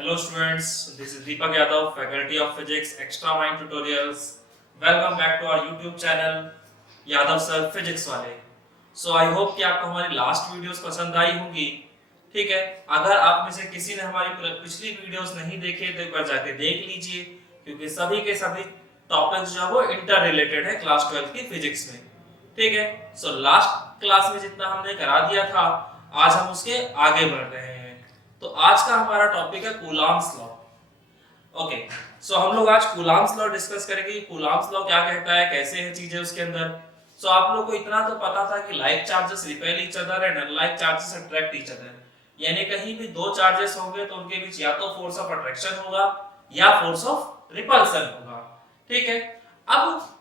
Hello students, this is Deepak Yadav, Faculty of Physics, Extra Mind Tutorials. Welcome back to our YouTube channel, Yadav sir physics वाले। I hope कि आपको हमारी last videos पसंद आई होंगी। ठीक है, अगर आप में से किसी ने हमारी पिछली वीडियोस नहीं देखे तो एक बार जाके देख लीजिए, क्योंकि सभी के सभी टॉपिक्स जो है वो इंटर रिलेटेड है क्लास 12 की फिजिक्स में। ठीक है, लास्ट क्लास में जितना हमने करा दिया था, आज हम उसके आगे बढ़ रहे हैं। तो आज का हमारा टॉपिक है कूलॉम्स लॉ। ओके, हम लोग आज कूलॉम्स लॉ डिस्कस करेंगे। कूलॉम्स लॉ क्या कहता है, कैसे है चीजें उसके अंदर। आप लोग को इतना तो पता था कि like charges repel each other and unlike charges attract each other, यानी कहीं भी दो चार्जेस होंगे तो उनके बीच या तो फोर्स ऑफ अट्रैक्शन होगा या फोर्स ऑफ रिपल्सन होगा। ठीक है, अब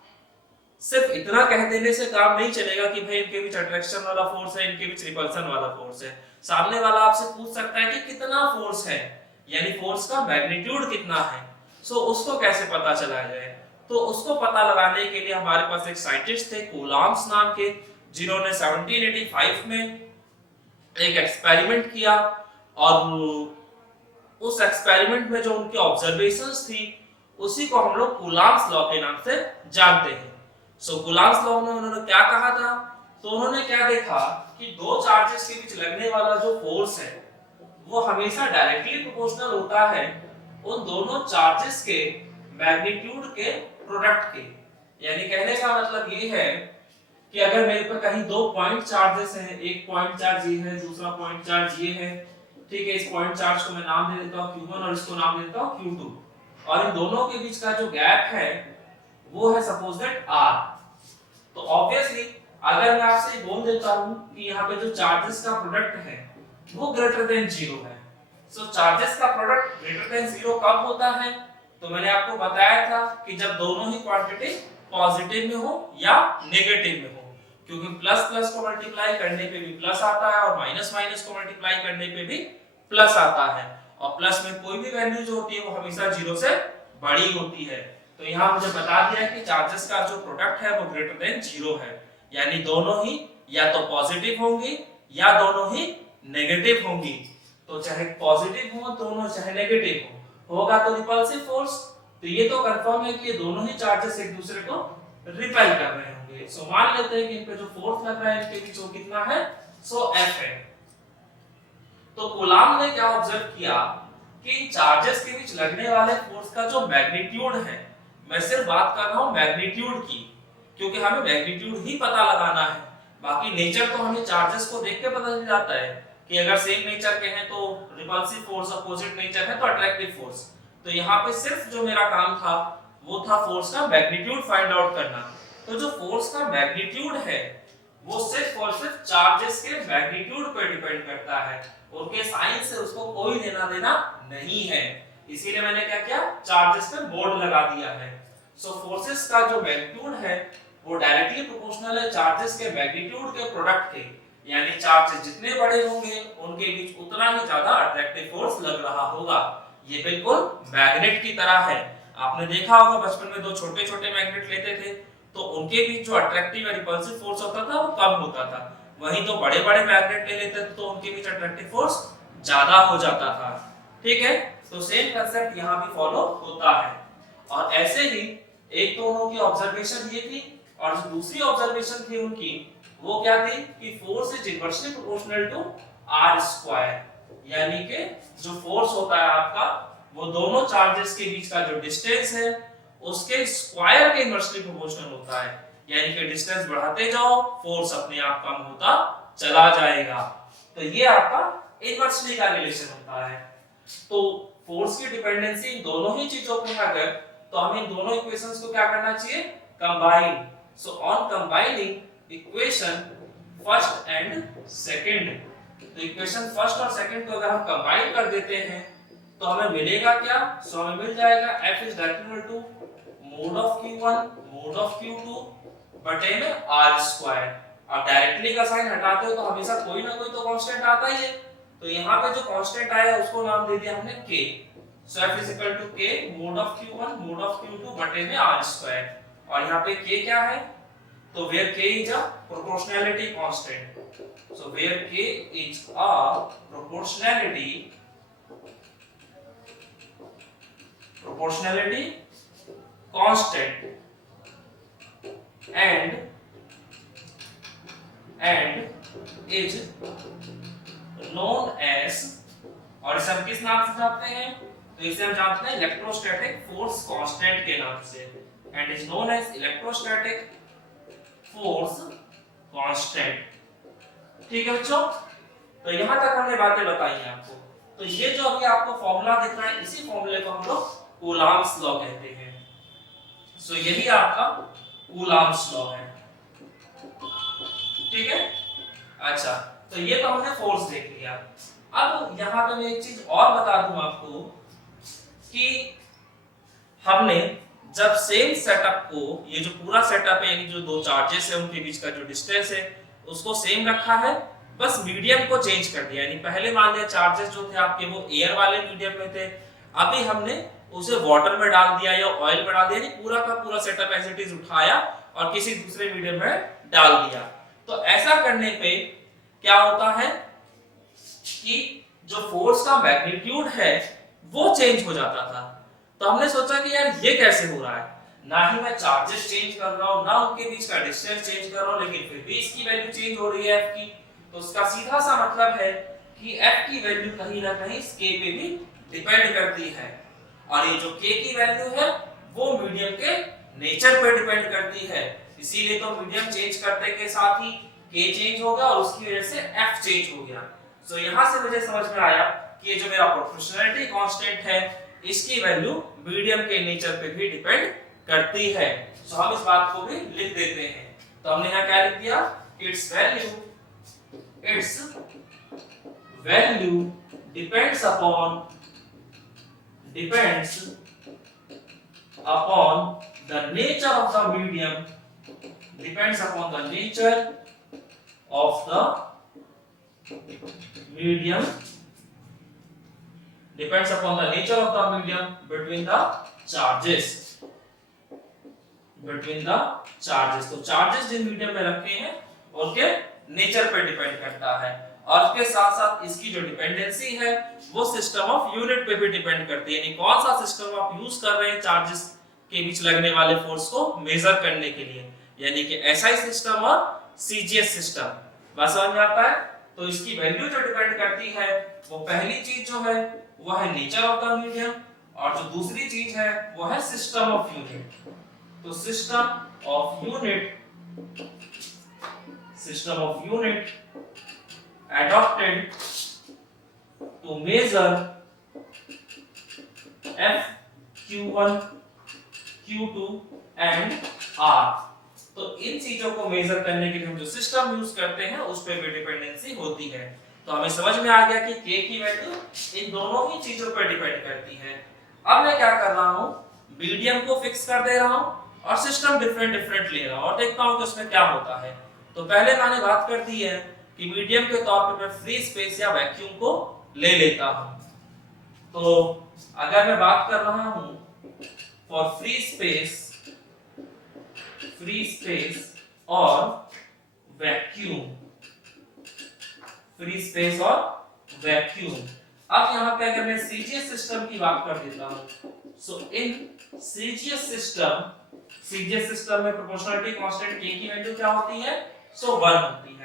सिर्फ इतना कह देने से काम नहीं चलेगा कि भाई इनके बीच अट्रैक्शन वाला फोर्स है, इनके बीच रिपल्सन वाला फोर्स है। सामने वाला आपसे पूछ सकता है कि कितना फोर्स है, यानी फोर्स का मैग्नीट्यूड कितना है। उसको कैसे पता चला जाए, तो उसको पता लगाने के लिए हमारे पास एक साइंटिस्ट थे कूलॉम्स नाम के, जिन्होंने 1785 में एक एक्सपेरिमेंट किया, और उस एक्सपेरिमेंट में जो उनकी ऑब्जर्वेशंस थी उसी को हम लोग कूलॉम्स लॉ के नाम से जानते हैं। कूलॉम्स लॉ में उन्होंने क्या कहा था, तो उन्होंने क्या देखा कि दो चार्जेस के बीच लगने वाला जो फोर्स है वो हमेशा डायरेक्टली प्रोपोर्शनल होता है उन दोनों चार्जेस के मैग्नीट्यूड के प्रोडक्ट के। यानी कहने का मतलब ये है कि अगर मेरे पर कहीं दो पॉइंट चार्जेस हैं, एक पॉइंट चार्ज ये है, दूसरा पॉइंट चार्ज ये है। ठीक है, इस पॉइंट चार्ज को मैं नाम दे देता हूं Q1 और इसको नाम दे देता हूं Q2, और इन दोनों के बीच का जो गैप है वो है सपोज दैट R। तो ऑब्वियसली अगर मैं आपसे बोल देता हूं कि यहाँ पे जो चार्जेस का प्रोडक्ट है वो ग्रेटर देन 0 है, चार्जेस का प्रोडक्ट ग्रेटर देन 0 कब होता है, तो मैंने आपको बताया था कि जब दोनों ही क्वांटिटी पॉजिटिव में हो या नेगेटिव में हो, क्योंकि प्लस प्लस को मल्टीप्लाई करने पे भी प्लस आता है और माइनस माइनस को मल्टीप्लाई करने पे भी प्लस आता है, और प्लस में कोई भी वैल्यू जो होती है वो हमेशा 0 से बड़ी होती है। तो यहाँ मुझे बता दिया कि चार्जेस का जो प्रोडक्ट है वो ग्रेटर देन 0 है, यानी दोनों ही या तो पॉजिटिव होंगी या दोनों ही नेगेटिव होंगी। तो चाहे पॉजिटिव हो दोनों, चाहे नेगेटिव होगा तो रिपल्सिव फोर्स। तो ये तो कंफर्म है कि ये दोनों ही चार्जेस एक दूसरे को रिपेल कर रहे होंगे। मान लेते हैं कि इन पे जो फोर्स लग रहा है इनके बीच वो कितना है, F है। तो कूलॉम ने क्या ऑब्जर्व किया कि इन चार्जेस के बीच लगने वाले फोर्स का जो मैग्नीट्यूड है, मैं सिर्फ बात कर रहा हूं मैग्नीट्यूड की, क्योंकि हमें मैग्नीट्यूड ही पता लगाना है। बाकी नेचर तो हमें चार्जेस को देख के पता चल जाता है कि अगर सेम नेचर के हैं तो रिपल्सिव फोर्स, अपोजिट नेचर है तो अट्रैक्टिव फोर्स। तो यहाँ पे सिर्फ जो मेरा काम था वो था फोर्स का मैग्नीट्यूड फाइंड आउट करना। तो जो फोर्स का मैग्नीट्यूड है वो सिर्फ और सिर्फ चार्जेस के मैग्नीट्यूड पर डिपेंड करता है, उनके साइन से उसको कोई लेना देना नहीं है। इसीलिए मैंने क्या किया, चार्जेस पे बोर्ड लगा दिया है। फोर्सेस का जो मैग्नीट्यूड है वो डायरेक्टली प्रोपोर्शनल है चार्जेस के मैग्नीट्यूड के प्रोडक्ट के, यानी चार्जेस जितने बड़े होंगे उनके बीच उतना ही ज्यादा अट्रैक्टिव फोर्स लग रहा होगा। ये बिल्कुल मैग्नेट की तरह है। आपने देखा होगा बचपन में दो छोटे छोटे मैग्नेट लेते थे तो उनके बीच जो अट्रैक्टिव या रिपल्सिव फोर्स होता था वो कम होता था, वहीं तो बड़े बड़े मैग्नेट ले लेते थे तो उनके बीच अट्रैक्टिव फोर्स ज्यादा हो जाता था। ठीक है, तो सेम कंसेप्ट यहाँ भी फॉलो होता है। और ऐसे ही एक तो उनकी ऑब्जर्वेशन ये थी, और जो दूसरी ऑब्जर्वेशन थी उनकी वो क्या थी कि force is inversely proportional to R square, यानी कि जो फोर्स होता है आपका वो दोनों चार्जेस के बीच का जो डिस्टेंस है उसके स्क्वायर के इनवर्सली प्रोपोर्शनल होता है, यानी कि डिस्टेंस बढ़ाते जाओ फोर्स अपने आप कम होता चला जाएगा। तो ये आपका इनवर्सली का रिलेशन होता है। तो फोर्स की डिपेंडेंसी इन दोनों ही चीजों पे है, अगर तो हमें इन दोनों इक्वेशंस को क्या करना चाहिए, combine. On combining equation first and second, तो इक्वेशन फर्स्ट और सेकंड को अगर हम कंबाइन कर देते हैं तो हमें मिलेगा क्या, हमें मिल जाएगा F is equal to mod of Q1 mod of Q2 बटे में R स्क्वायर। अब डायरेक्टली का साइन हटाते हो तो हमेशा कोई ना कोई तो कांस्टेंट आता ही है, तो यहाँ पे जो कांस्टेंट आया उसको नाम दे दिया हमने K। F is equal to K mod of Q1 mod of Q2 बटे में R स्क्वायर, और यहाँ पे K क्या है, तो where K is a proportionality constant, so where K is a proportionality proportionality constant and is known as, और इसे हम किस नाम से जानते हैं, तो इसे हम जानते हैं इलेक्ट्रोस्टैटिक फोर्स कांस्टेंट के नाम से, and is known as electrostatic force constant. ठीक है बच्चों, तो यहां तक हमने बातें बताई हैं आपको। तो ये जो अभी आपको फॉर्मूला दिख रहा है, इसी फॉर्मूले को हम लोग कूलॉम्स लॉ कहते हैं। सो यही आपका कूलॉम्स लॉ है। ठीक है, अच्छा, तो ये तो हमने फोर्स देख लिया। अब यहां पे मैं एक चीज और बता दूं आपको कि हमने जब सेम सेटअप को, ये जो पूरा सेटअप है यानी जो दो चार्जेस है उनके बीच का जो डिस्टेंस है उसको सेम रखा है, बस मीडियम को चेंज कर दिया। यानी पहले मान लिया चार्जेस जो थे आपके वो एयर वाले मीडियम में थे, अभी हमने उसे वाटर में डाल दिया या ऑयल में डाल दिया, यानी पूरा का पूरा सेटअप एज इट इज उठाया और किसी दूसरे मीडियम में डाल दिया। तो ऐसा करने पे क्या होता है कि जो फोर्स का मैग्नीट्यूड है वो चेंज हो जाता था। तो हमने सोचा कि यार ये कैसे हो रहा है, ना ही मैं चार्जेस चेंज कर रहा हूं ना उनके बीच का डिस्टेंस चेंज कर रहा हूं, लेकिन फिर भी इसकी वैल्यू चेंज हो रही है f की। तो उसका सीधा सा मतलब है कि f की वैल्यू कहीं ना कहीं इस k पे भी डिपेंड करती है, और ये जो k की वैल्यू है वो मीडियम के नेचर पे डिपेंड करती है। इसीलिए तो मीडियम चेंज करने के साथ ही k चेंज हो गया और उसकी वजह से f चेंज हो गया। सो यहां से मुझे समझ में आया कि ये जो मेरा प्रोपोर्शनैलिटी कांस्टेंट है इसकी वैल्यू मीडियम के नेचर पे भी डिपेंड करती है। सो हम इस बात को भी लिख देते हैं। तो हमने यहां क्या लिख दिया, it's value depends upon the nature of the medium, depends upon the nature of the medium, depends upon the nature of the medium between the charges, तो चार्जेस जिन मीडियम में रखे हैं उनके नेचर पे डिपेंड करता है, और उसके साथ साथ इसकी जो डिपेंडेंसी है वो सिस्टम ऑफ यूनिट पे भी डिपेंड करती है, यानी कौन सा सिस्टम आप यूज कर रहे हैं चार्जेस के बीच लगने वाले फोर्स को मेजर करने के लिए, यानी कि एसआई सिस्टम और सीजीएस सिस्टम। बात समझ में आता है? तो इसकी वैल्यू जो डिपेंड करती है वो पहली चीज जो है वो है नेचर ऑफ द मीडियम, और जो दूसरी चीज है वो है सिस्टम ऑफ यूनिट। तो system of unit adopted to measure F, Q1, Q2 and R। तो इन चीजों को मेजर करने के लिए हम जो सिस्टम यूज करते हैं उस पे भी डिपेंडेंसी होती है। तो हमें समझ में आ गया कि K की वैल्यू इन दोनों ही चीजों पर डिपेंड करती है। अब मैं क्या कर रहा हूँ, मीडियम को फिक्स कर दे रहा हूँ और सिस्टम डिफरेंट ले रहा हूँ और देखता हूँ कि उसमें क्या होता है। तो पहले मैंने बात कर दी है कि मीडियम के तौर पे मैं फ्री स्पेस या वैक्यूम को ले लेता हूं। तो अगर मैं बात कर रहा हूं फॉर फ्री स्पेस और वैक्यूम, अब यहां पे अगर मैं सीजीएस सिस्टम की बात कर देता हूं, सो इन सीजीएस सिस्टम में प्रोपोर्शनैलिटी कांस्टेंट k की वैल्यू क्या होती है, सो 1 होती है।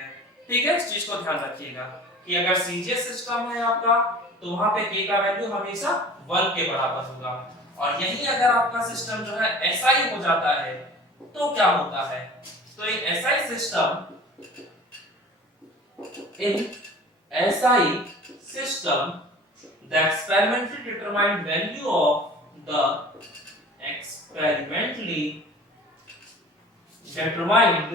ठीक है, इस चीज को ध्यान रखिएगा कि अगर सीजीएस सिस्टम है आपका तो वहां पे k का वैल्यू हमेशा 1 के बराबर होगा, और यही अगर आपका सिस्टम जो है एसआई हो जाता है तो क्या होता है, तो in SI system the experimentally determined value of the experimentally determined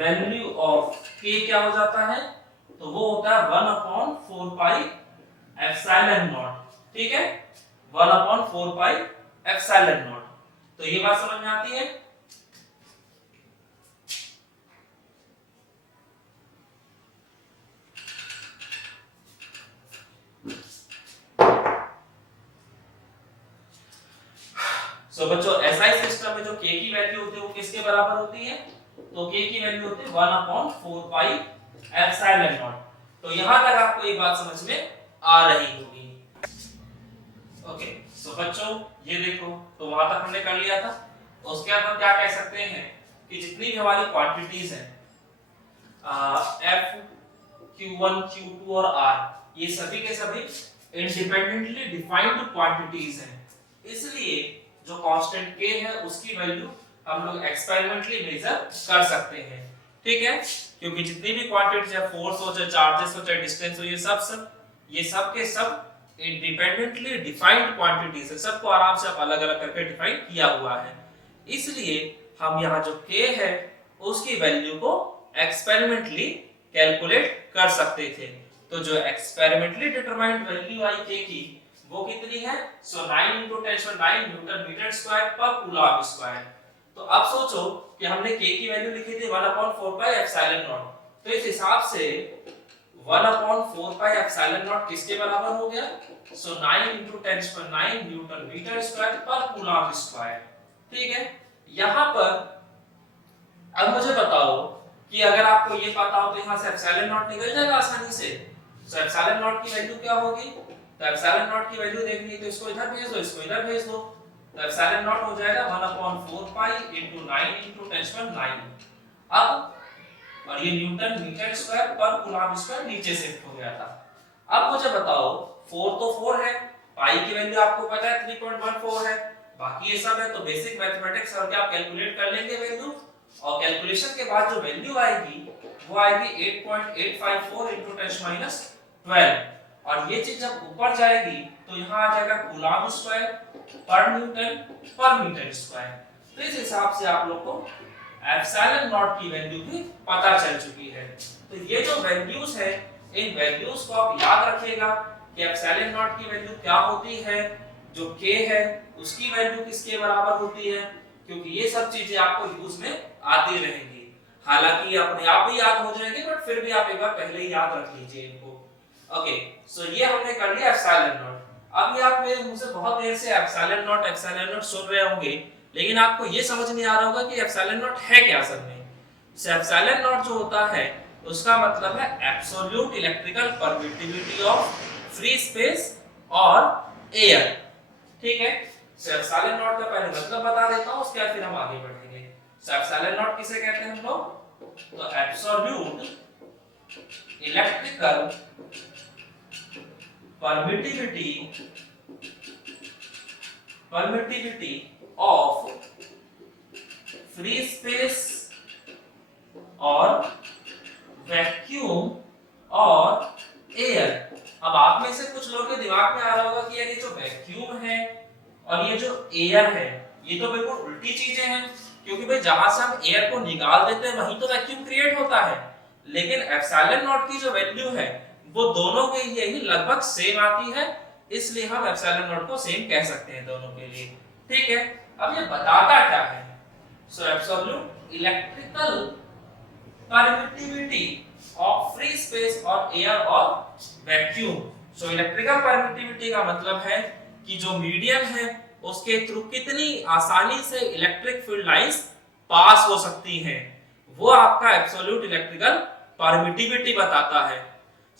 value of k क्या हो जाता है, तो वो होता है 1/4 पाई एप्सिलॉन नॉट। ठीक है, 1/4 पाई एप्सिलॉन नॉट। तो ये बात समझ में आती है? सो बच्चों एसआई सिस्टम में जो k की वैल्यू होती है वो किसके बराबर होती है, तो k की वैल्यू होती है 1/4 पाई एप्सिलॉन नॉट। तो तो यहां तक आपको ये बात समझ में आ रही होगी। ओके, सो बच्चों ये देखो, तो वहां तक हमने कर लिया था। उसके बाद हम क्या कह सकते हैं कि जितनी भी हमारी क्वांटिटीज हैं F, Q1, Q2 और R, ये सभी के सभी इंडिपेंडेंटली डिफाइंड क्वांटिटीज हैं। इसलिए जो कांस्टेंट K है उसकी वैल्यू हम लोग एक्सपेरिमेंटली मेजर कर सकते हैं। ठीक है, क्योंकि जितनी भी क्वांटिटीज है, फोर्स हो चाहे चार्जेस हो चाहे डिस्टेंस हो, ये सब के सब इंडिपेंडेंटली डिफाइंड क्वांटिटीज है। सबको आराम से आप अलग अलग करके डिफाइन किया हुआ है। इसलिए हम यहाँ जो K है उसकी वैल्यू को एक्सपेरिमेंटली कैलकुलेट कर सकते थे। तो जो एक्सपेरिमेंटली डिटरमाइंड वैल्यू आई K की वो कितनी है? सो 9 × 10⁹ न्यूटन मीटर स्क्वायर पर कूलम्ब स्क्वायर। तो अब सोचो कि हमने K की वैल्यू लिखी थी 1/4 पाई एप्सिलॉन नॉट, तो इस हिसाब से 1/4 पाई एप्सिलॉन नॉट किसके बराबर हो गया? सो 9 × 10⁹ न्यूटन मीटर स्क्वायर पर कूलम्ब स्क्वायर। ठीक है, यहां पर अब मुझे बताओ कि अगर आपको ये पता हो तो यहां से एप्सिलॉन नॉट निकल जाएगा आसानी से। सो एप्सिलॉन नॉट की वैल्यू क्या होगी? तो एप्सिलॉन नॉट की वैल्यू देखनी है तो इसको इधर भेज दो, इसको इधर भेज दो। तो एप्सिलॉन नॉट हो जाएगा 1/4 पाई * 9 × 10⁹। अब और ये न्यूटन मीटर स्क्वायर पर कूलम्ब स्क्वायर नीचे शिफ्ट हो गया था। अब मुझे बताओ 4 तो 4 है, पाई की वैल्यू आपको पता है 3.14 है, बाकी ये सब है तो बेसिक मैथमेटिक्स करके आप कैलकुलेट कर लेंगे वैल्यू, और कैलकुलेशन के बाद जो वैल्यू आएगी वो आएगी 8.854 × 10⁻12। और ये चीज जब ऊपर जाएगी तो यहाँ आ जाएगा कूलम्ब स्क्वायर पर न्यूटन पर मीटर स्क्वायर। तो इस हिसाब से आप लोग को एप्सिलॉन नॉट की वैल्यू भी पता चल चुकी है। तो ये जो वैल्यूज है इन वैल्यूज को आप याद रखिएगा कि एप्सिलॉन नॉट की वैल्यू क्या होती है, जो K है उसकी वैल्यू किसके बराबर होती है, क्योंकि ये सब चीजें आपको यूज में आती रहेंगी। हालांकि अपने आप भी याद हो जाएंगे बट फिर भी आप एक बार पहले ही याद रख लीजिए इनको। ओके, सो ये हमने कर लिया एप्सिलॉन नॉट। अब ये आप मेरे मुंह से बहुत देर से एप्सिलॉन नॉट सुन रहे होंगे, लेकिन आपको ये समझ नहीं आ रहा होगा कि एप्सिलॉन नॉट है क्या असल में। एप्सिलॉन नॉट जो होता है उसका मतलब है absolute electrical permittivity of free space और एयर। ठीक है, एप्सिलॉन नॉट का पहले मतलब बता देता हूं, उसके बाद फिर हम आगे बढ़ेंगे। एप्सिलॉन नॉट किसे कहते हैं हम लोग? तो absolute electrical permittivity of free space और वैक्यूम और एयर। अब आप में से कुछ लोगों के दिमाग में आ रहा होगा कि यार ये जो वैक्यूम है और ये जो एयर है ये तो बिल्कुल उल्टी चीजें हैं, क्योंकि भाई जहां से हम एयर को निकाल देते हैं वहीं तो वैक्यूम क्रिएट होता है। लेकिन एप्सिलॉन नॉट की जो वैल्यू है वो दोनों के लिए ही लगभग सेम आती है, इसलिए हम एप्सिलॉन नॉट को सेम कह सकते हैं दोनों के लिए। ठीक है, अब ये बताता क्या है? सो absolute electrical permittivity of free space और एयर और वैक्यूम। सो इलेक्ट्रिकल परमिटिविटी का मतलब है कि जो मीडियम है उसके थ्रू कितनी आसानी से इलेक्ट्रिक फील्ड लाइंस पास हो सकती हैं, वो आपका एब्सोल्यूट इलेक्ट्रिकल परमिटिविटी बताता है।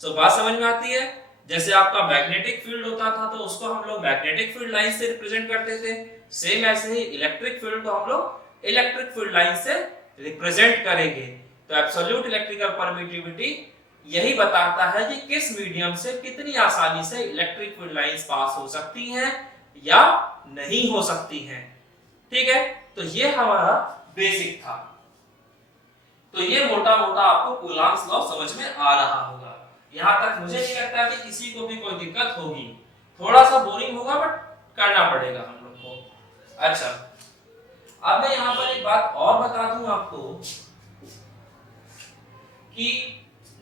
सो बात समझ में आती है? जैसे आपका मैग्नेटिक फील्ड होता था तो उसको हम लोग मैग्नेटिक फील्ड लाइन से रिप्रेजेंट करते थे, सेम ऐसे ही इलेक्ट्रिक फील्ड को हम लोग इलेक्ट्रिक फील्ड लाइन से रिप्रेजेंट करेंगे। तो एब्सोल्यूट इलेक्ट्रिकल परमिटिविटी यही बताता है कि किस मीडियम से कितनी आसानी से इलेक्ट्रिक फील्ड लाइंस पास हो सकती हैं या नहीं हो सकती हैं। ठीक है, तो ये हमारा बेसिक था। तो ये मोटा मोटा आपको कूलॉम्स लॉ समझ में आ रहा होगा। यहां तक मुझे नहीं लगता कि किसी को भी कोई दिक्कत होगी, थोड़ा सा बोरिंग होगा बट करना पड़ेगा हम लोग को। अच्छा, अब मैं यहां पर एक बात और बता दूं आपको कि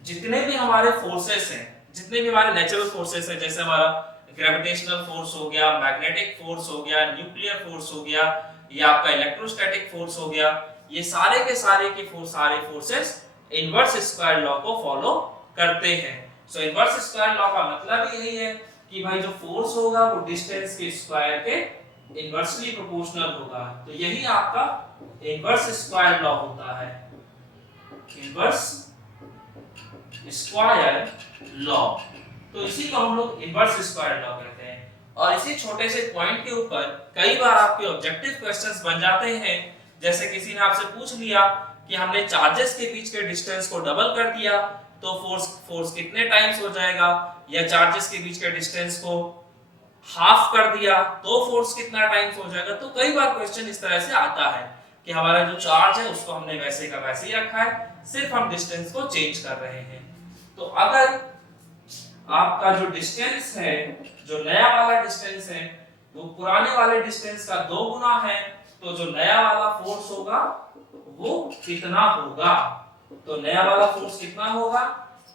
जितने भी हमारे फोर्सेस हैं, जितने भी हमारे नेचुरल फोर्सेस हैं, जैसे हमारा ग्रेविटेशनल फोर्स हो गया, मैग्नेटिक फोर्स हो गया, न्यूक्लियर फोर्स हो गया, या आपका इलेक्ट्रोस्टैटिक फोर्स हो गया, ये सारे के सारे सारे फोर्सेस इनवर्स स्क्वायर लॉ को फॉलो करते हैं। सो इनवर्स स्क्वायर लॉ का मतलब यही है कि भाई जो फोर्स होगा वो डिस्टेंस के स्क्वायर के इनवर्सली प्रोपोर्शनल होगा। तो यही आपका इनवर्स स्क्वायर लॉ होता है, इनवर्स स्क्वायर लॉ। तो इसी को हम लोग इनवर्स स्क्वायर लॉ कहते हैं। और इसी छोटे से पॉइंट के ऊपर कई बार आपके ऑब्जेक्टिव क्वेश्चंस बन जाते हैं। जैसे किसी ने आपसे पूछ लिया कि हमने चार्जेस के बीच के डिस्टेंस को डबल कर दिया तो फोर्स कितने टाइम्स हो जाएगा, या चार्जेस के बीच के डिस्टेंस को हाफ कर दिया तो फोर्स कितना टाइम्स हो जाएगा। तो कई बार क्वेश्चन इस तरह से आता है कि हमारा जो चार्ज है उसको हमने वैसे का वैसे ही रखा है, सिर्फ हम डिस्टेंस को चेंज कर रहे हैं। तो अगर आपका जो डिस्टेंस है, जो नया वाला डिस्टेंस है, वो पुराने वाले डिस्टेंस का 2 गुना है, तो जो नया वाला फोर्स होगा वो कितना होगा। तो नया वाला फोर्स कितना होगा,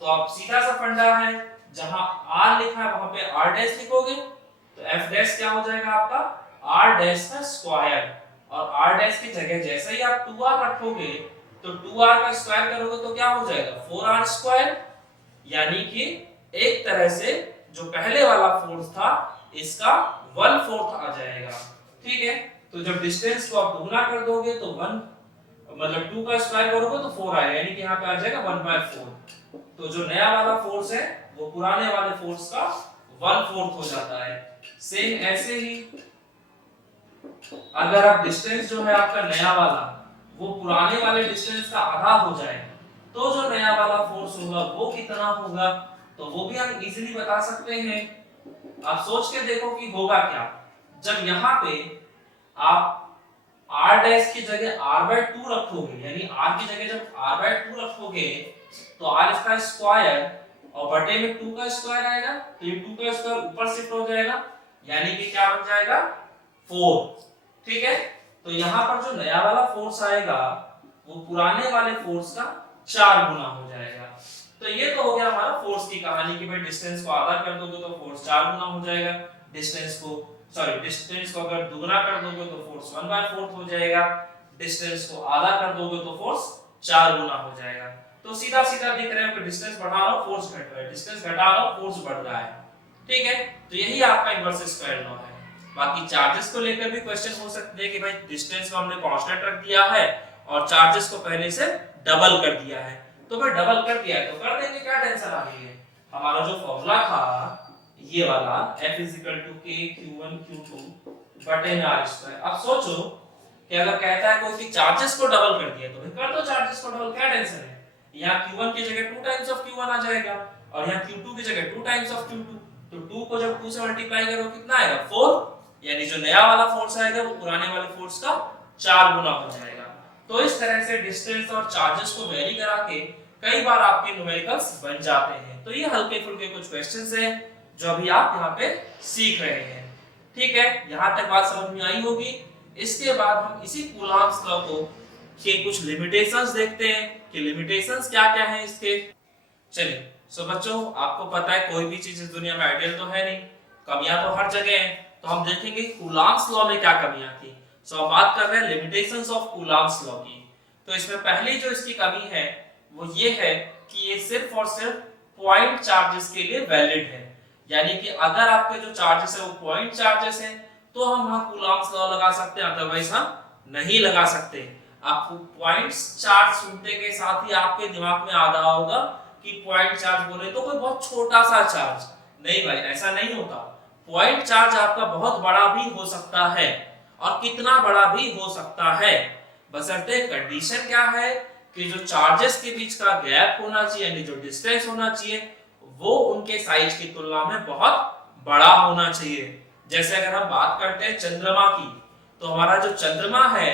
तो आप सीधा सा फंडा है, जहां r लिखा है वहां पे r डैश लिखोगे, तो f डैश क्या हो जाएगा आपका r डैश का स्क्वायर, और r डैश की जगह जैसे ही आप 2r रखोगे तो 2r का स्क्वायर करोगे तो क्या हो जाएगा 4r स्क्वायर, यानी कि एक तरह से जो पहले वाला फोर्स था इसका 1/4 आ जाएगा। ठीक है, तो जब डिस्टेंस को आप दुगना कर दोगे तो 1 मतलब 2 का स्क्वायर करोगे तो 4 आएगा, यानी कि यहाँ पे आ जाएगा 1/4। तो जो नया वाला फोर्स है वो पुराने वाले फोर्स का 1/4 हो जाता है। सेम ऐसे ही अगर आप डिस्टेंस जो है आपका नया वाला वो पुराने वाले डिस्टेंस का आधा हो जाए तो जो नया वाला फोर्स होगा वो कितना होगा, तो वो भी हम इजीली बता सकते हैं। आप सोच के देखो कि होगा क्या। जब यहाँ पे आप r डैश की जगह r/2 रखोगे, यानी r की जगह जब r/2 रखोगे तो r इसका स्क्वायर और बटे में 2 का स्क्वायर आएगा, तो ये 2 का स्क्वायर ऊपर शिफ्ट हो जाएगा, यानी कि क्या बन जाएगा 4। ठीक है, तो यहाँ पर जो नया वाला फोर्स आएगा वो पुराने वाले फोर्स का 4 गुना हो जाएगा। तो ये तो हो गया हमारा फोर्स की कहानी कि भाई डिस्टेंस को आधा कर दोगे तो फोर्स 4 गुना हो जाएगा, डिस्टेंस को अगर दुगना कर दोगे तो फोर्स 1/4 हो जाएगा, डिस्टेंस को आधा कर दोगे तो फोर्स 4 गुना हो जाएगा। तो सीधा सीधा दिख रहा है कि डिस्टेंस बढ़ा रहा हूं फोर्स घट रहा है, डिस्टेंस घटा रहा हूं फोर्स बढ़ रहा है। ठीक है, तो यही आपका इनवर्स स्क्वायर लॉ है। बाकी चार्जेस को लेकर भी क्वेश्चन हो सकते हैं कि भाई डिस्टेंस को हमने कांस्टेंट रख दिया है और चार्जेस को पहले से डबल कर दिया है, तो भाई डबल कर दिया है तो कर देंगे, क्या टेंशन आ रही है। हमारा जो फॉर्मूला था ये वाला F = K Q1 Q2 बटे r²। अब सोचो कि अगर कहता है कोई कि चार्जेस को डबल कर दिया तो भाई कर दो चार्जेस को डबल, क्या टेंशन है। यहाँ Q1 की जगह 2 टाइम्स ऑफ Q1 आ जाएगा और यहाँ Q2 की जगह 2 टाइम्स ऑफ Q2, तो 2 को जब 2 से मल्टीप्लाई करो कितना आएगा 4, यानी जो नया वाला फोर्स आएगा वो पुराने वाले फोर्स का 4 गुना हो जाएगा। तो इस तरह से डिस्टेंस और चार्जेस को वेरी करा के कई बार आपके न्यूमेरिकल्स बन जाते हैं। तो ये हल्के फुल्के कुछ क्वेश्चंस हैं जो अभी आप यहाँ पे सीख रहे हैं। ठीक है, यहाँ तक बात समझ में आई होगी। इसके बाद हम इसी कूलॉम्स लॉ को के कुछ लिमिटेशंस देखते हैं कि लिमिटेशंस क्या क्या हैं इसके। चलिए, सो बच्चों आपको पता है कोई भी चीज इस दुनिया में आइडियल तो है नहीं, कमियां तो हर जगह हैं। तो हम देखेंगे कूलॉम्स लॉ में क्या कमियां थी। सो हम बात कर रहे हैं लिमिटेशंस ऑफ कूलॉम्स लॉ की। तो इसमें पहली जो इसकी कमी है वो ये है कि ये सिर्फ और सिर्फ पॉइंट चार्जेस के लिए वैलिड है, यानी कि अगर आपके जो चार्जेस है वो पॉइंट चार्जेस हैं तो हम वहां कूलॉम्स लॉ लगा सकते हैं, अदरवाइज हम नहीं लगा सकते। आपको पॉइंट्स चार्ज सुनते के साथ ही आपके दिमाग में आ रहा होगा कि पॉइंट चार्ज बोले तो कोई बहुत छोटा सा चार्ज, नहीं भाई ऐसा नहीं होता। पॉइंट चार्ज आपका बहुत बड़ा भी हो सकता है और कितना बड़ा भी हो सकता है, बशर्ते कंडीशन क्या है कि जो चार्जेस के बीच का गैप होना चाहिए, यानी जो डिस्टेंस होना चाहिए वो उनके साइज की तुलना में बहुत बड़ा होना चाहिए। जैसे अगर हम बात करते हैं चंद्रमा की, तो हमारा जो चंद्रमा है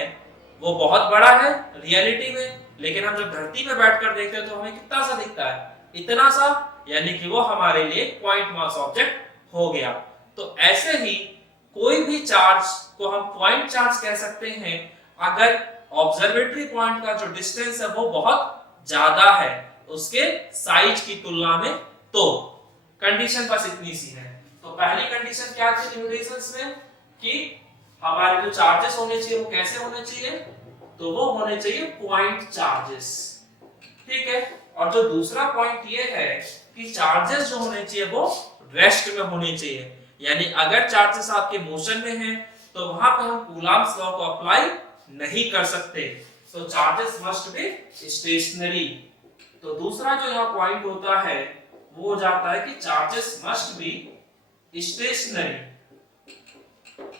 वो बहुत बड़ा है रियलिटी में, लेकिन हम जब धरती पे बैठकर देखते हैं तो हमें कितना सा दिखता है, इतना सा, यानी कि वो हमारे लिए पॉइंट मास ऑब्जेक्ट हो गया। तो ऐसे ही कोई भी चार्ज को हम पॉइंट चार्ज कह सकते हैं अगर ऑब्जर्वेटरी पॉइंट का जो डिस्टेंस है वो बहुत ज्यादा है उसके साइज की तुलना में। तो कंडीशन बस इतनी सी है। तो पहली कंडीशन क्या थी लिमिटेशंस में कि हमारे जो चार्जेस होने चाहिए वो कैसे होने चाहिए, तो वो होने चाहिए पॉइंट चार्जेस। ठीक है, और जो दूसरा पॉइंट ये है कि चार्जेस जो होने चाहिए वो रेस्ट में होने चाहिए, यानी अगर चार्जेस आपके मोशन में हैं तो वहां पे हम कूलॉम्स लॉ को अप्लाई नहीं कर सकते। तो चार्जेस मस्ट बी स्टेशनरी। तो दूसरा जो यहाँ पॉइंट होता है वो हो जाता है कि चार्जेस मस्ट बी स्टेशनरी,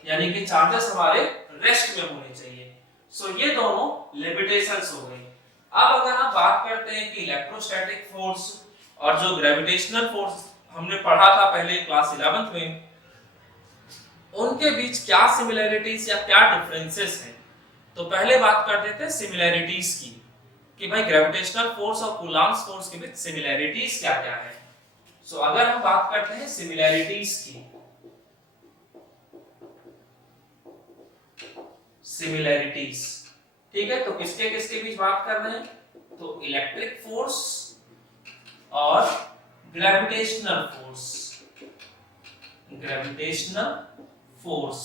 यानी कि चार्जेस हमारे रेस्ट में होने चाहिए। सो ये दोनों लिमिटेशंस हो गई। अब अगर हम बात करते हैं कि इलेक्ट्रोस्टैटिक फोर्स और जो ग्रेविटेशनल फोर्स हमने पढ़ा था पहले क्लास 11th में, उनके बीच क्या सिमिलैरिटीज या क्या डिफरेंसेस हैं। तो पहले बात कर देते हैं सिमिलैरिटीज की, कि भाई ग्रेविटेशनल फोर्स और कूलॉम्स फोर्स के बीच सिमिलैरिटीज क्या क्या है। सो अगर हम बात करते हैं सिमिलैरिटीज की, सिमिलैरिटीज, ठीक है, तो किसके किसके बीच बात कर रहे हैं, तो इलेक्ट्रिक फोर्स और ग्रेविटेशनल फोर्स, ग्रेविटेशनल फोर्स,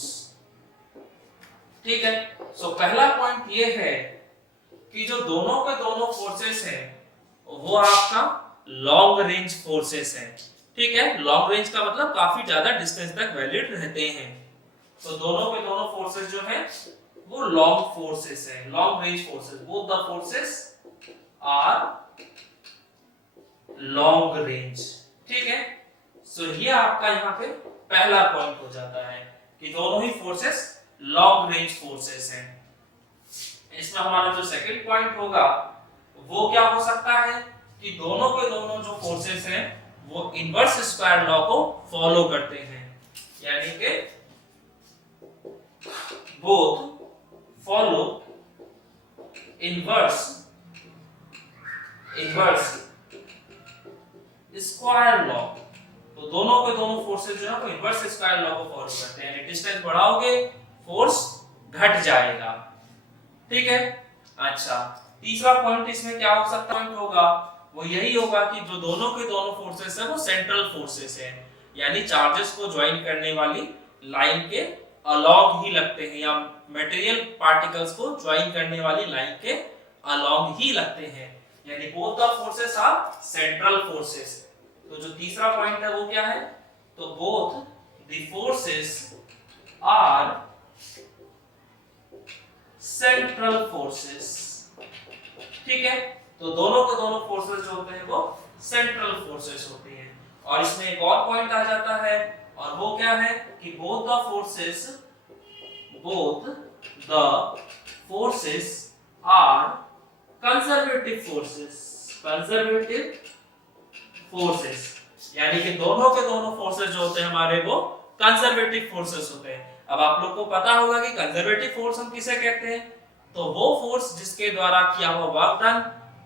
ठीक है। सो पहला पॉइंट ये है कि जो दोनों के दोनों फोर्सेस हैं वो आपका लॉन्ग रेंज फोर्सेस हैं, ठीक है। लॉन्ग रेंज का मतलब काफी ज्यादा डिस्टेंस तक वैलिड रहते हैं। तो दोनों के दोनों फोर्सेस जो हैं वो लॉन्ग फोर्सेस हैं, long range forces. Both the forces are long range, ठीक है। सो ये आपका यहाँ पे पहला पॉइंट हो जाता है कि दोनों ही फोर्सेस लॉन्ग रेंज फोर्सेस हैं। इसमें हमारा जो सेकंड पॉइंट होगा वो क्या हो सकता है कि दोनों के दोनों जो फोर्सेस हैं वो इनवर्स स्क्वायर लॉ को फॉलो करते हैं, यानी कि both follow inverse square law. तो दोनों के दोनों फोर्सेस जो है वो इनवर्स स्क्वायर लॉ को फॉलो करते हैं, यानी डिस्टेंस बढ़ाओगे फोर्स घट जाएगा, ठीक है। अच्छा, तीसरा पॉइंट इसमें क्या हो सकता होगा, वो यही होगा कि जो दोनों के दोनों फोर्सेस है वो सेंट्रल फोर्सेस है, यानी चार्जेस को ज्वाइन करने वाली लाइन के अलोंग ही लगते हैं, या मटेरियल पार्टिकल्स को ज्वाइन करने वाली लाइन के अलोंग ही लगते हैं, यानी both the forces are central forces. तो जो तीसरा पॉइंट है वो क्या है, तो both the forces are central forces, ठीक है। तो दोनों के दोनों फोर्सेस जो होते हैं वो सेंट्रल फोर्सेस होती हैं। और इसमें एक और पॉइंट आ जाता है, और वो क्या है कि both the forces are conservative forces, यानी कि दोनों के दोनों फोर्सेस जो होते हैं हमारे वो कंजर्वेटिव फोर्सेस होते हैं। अब आप लोग को पता होगा कि कंजर्वेटिव फोर्स हम किसे कहते हैं, तो वो फोर्स जिसके द्वारा किया हुआ वर्क डन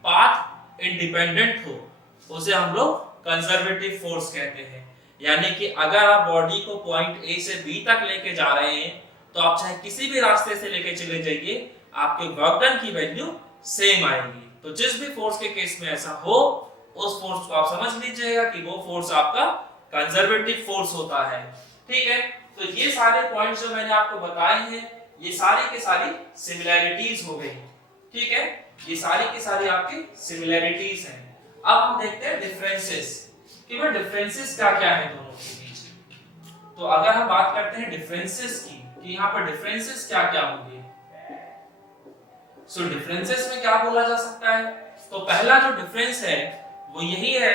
पाथ इंडिपेंडेंट हो उसे हम लोग कंजर्वेटिव फोर्स कहते हैं। यानी कि अगर आप बॉडी को पॉइंट ए से बी तक लेके जा रहे हैं तो आप चाहे किसी भी रास्ते से लेके चले जाइए, आपके वर्क डन की वैल्यू सेम आएगी। तो जिस भी फोर्स के केस में ऐसा हो, उस फोर्स को आप समझ लीजिएगा कि वो फोर्स आपका कंजर्वेटिव फोर्स होता है, ठीक है। तो ये सारे पॉइंट्स जो मैंने आपको बताए हैं ये सारी की सारी सिमिलैरिटीज हो गई, ठीक है। ये सारी की सारी आपकी सिमिलैरिटीज हैं। अब हम देखते हैं डिफरेंसेस कि भाई डिफरेंसेस क्या क्या है दोनों के बीच। तो अगर हम बात करते हैं डिफरेंसेस की कि यहाँ पर डिफरेंसेस क्या क्या होंगे, सो डिफरेंसेस में क्या बोला जा सकता है, तो पहला जो डिफरेंस है वो यही है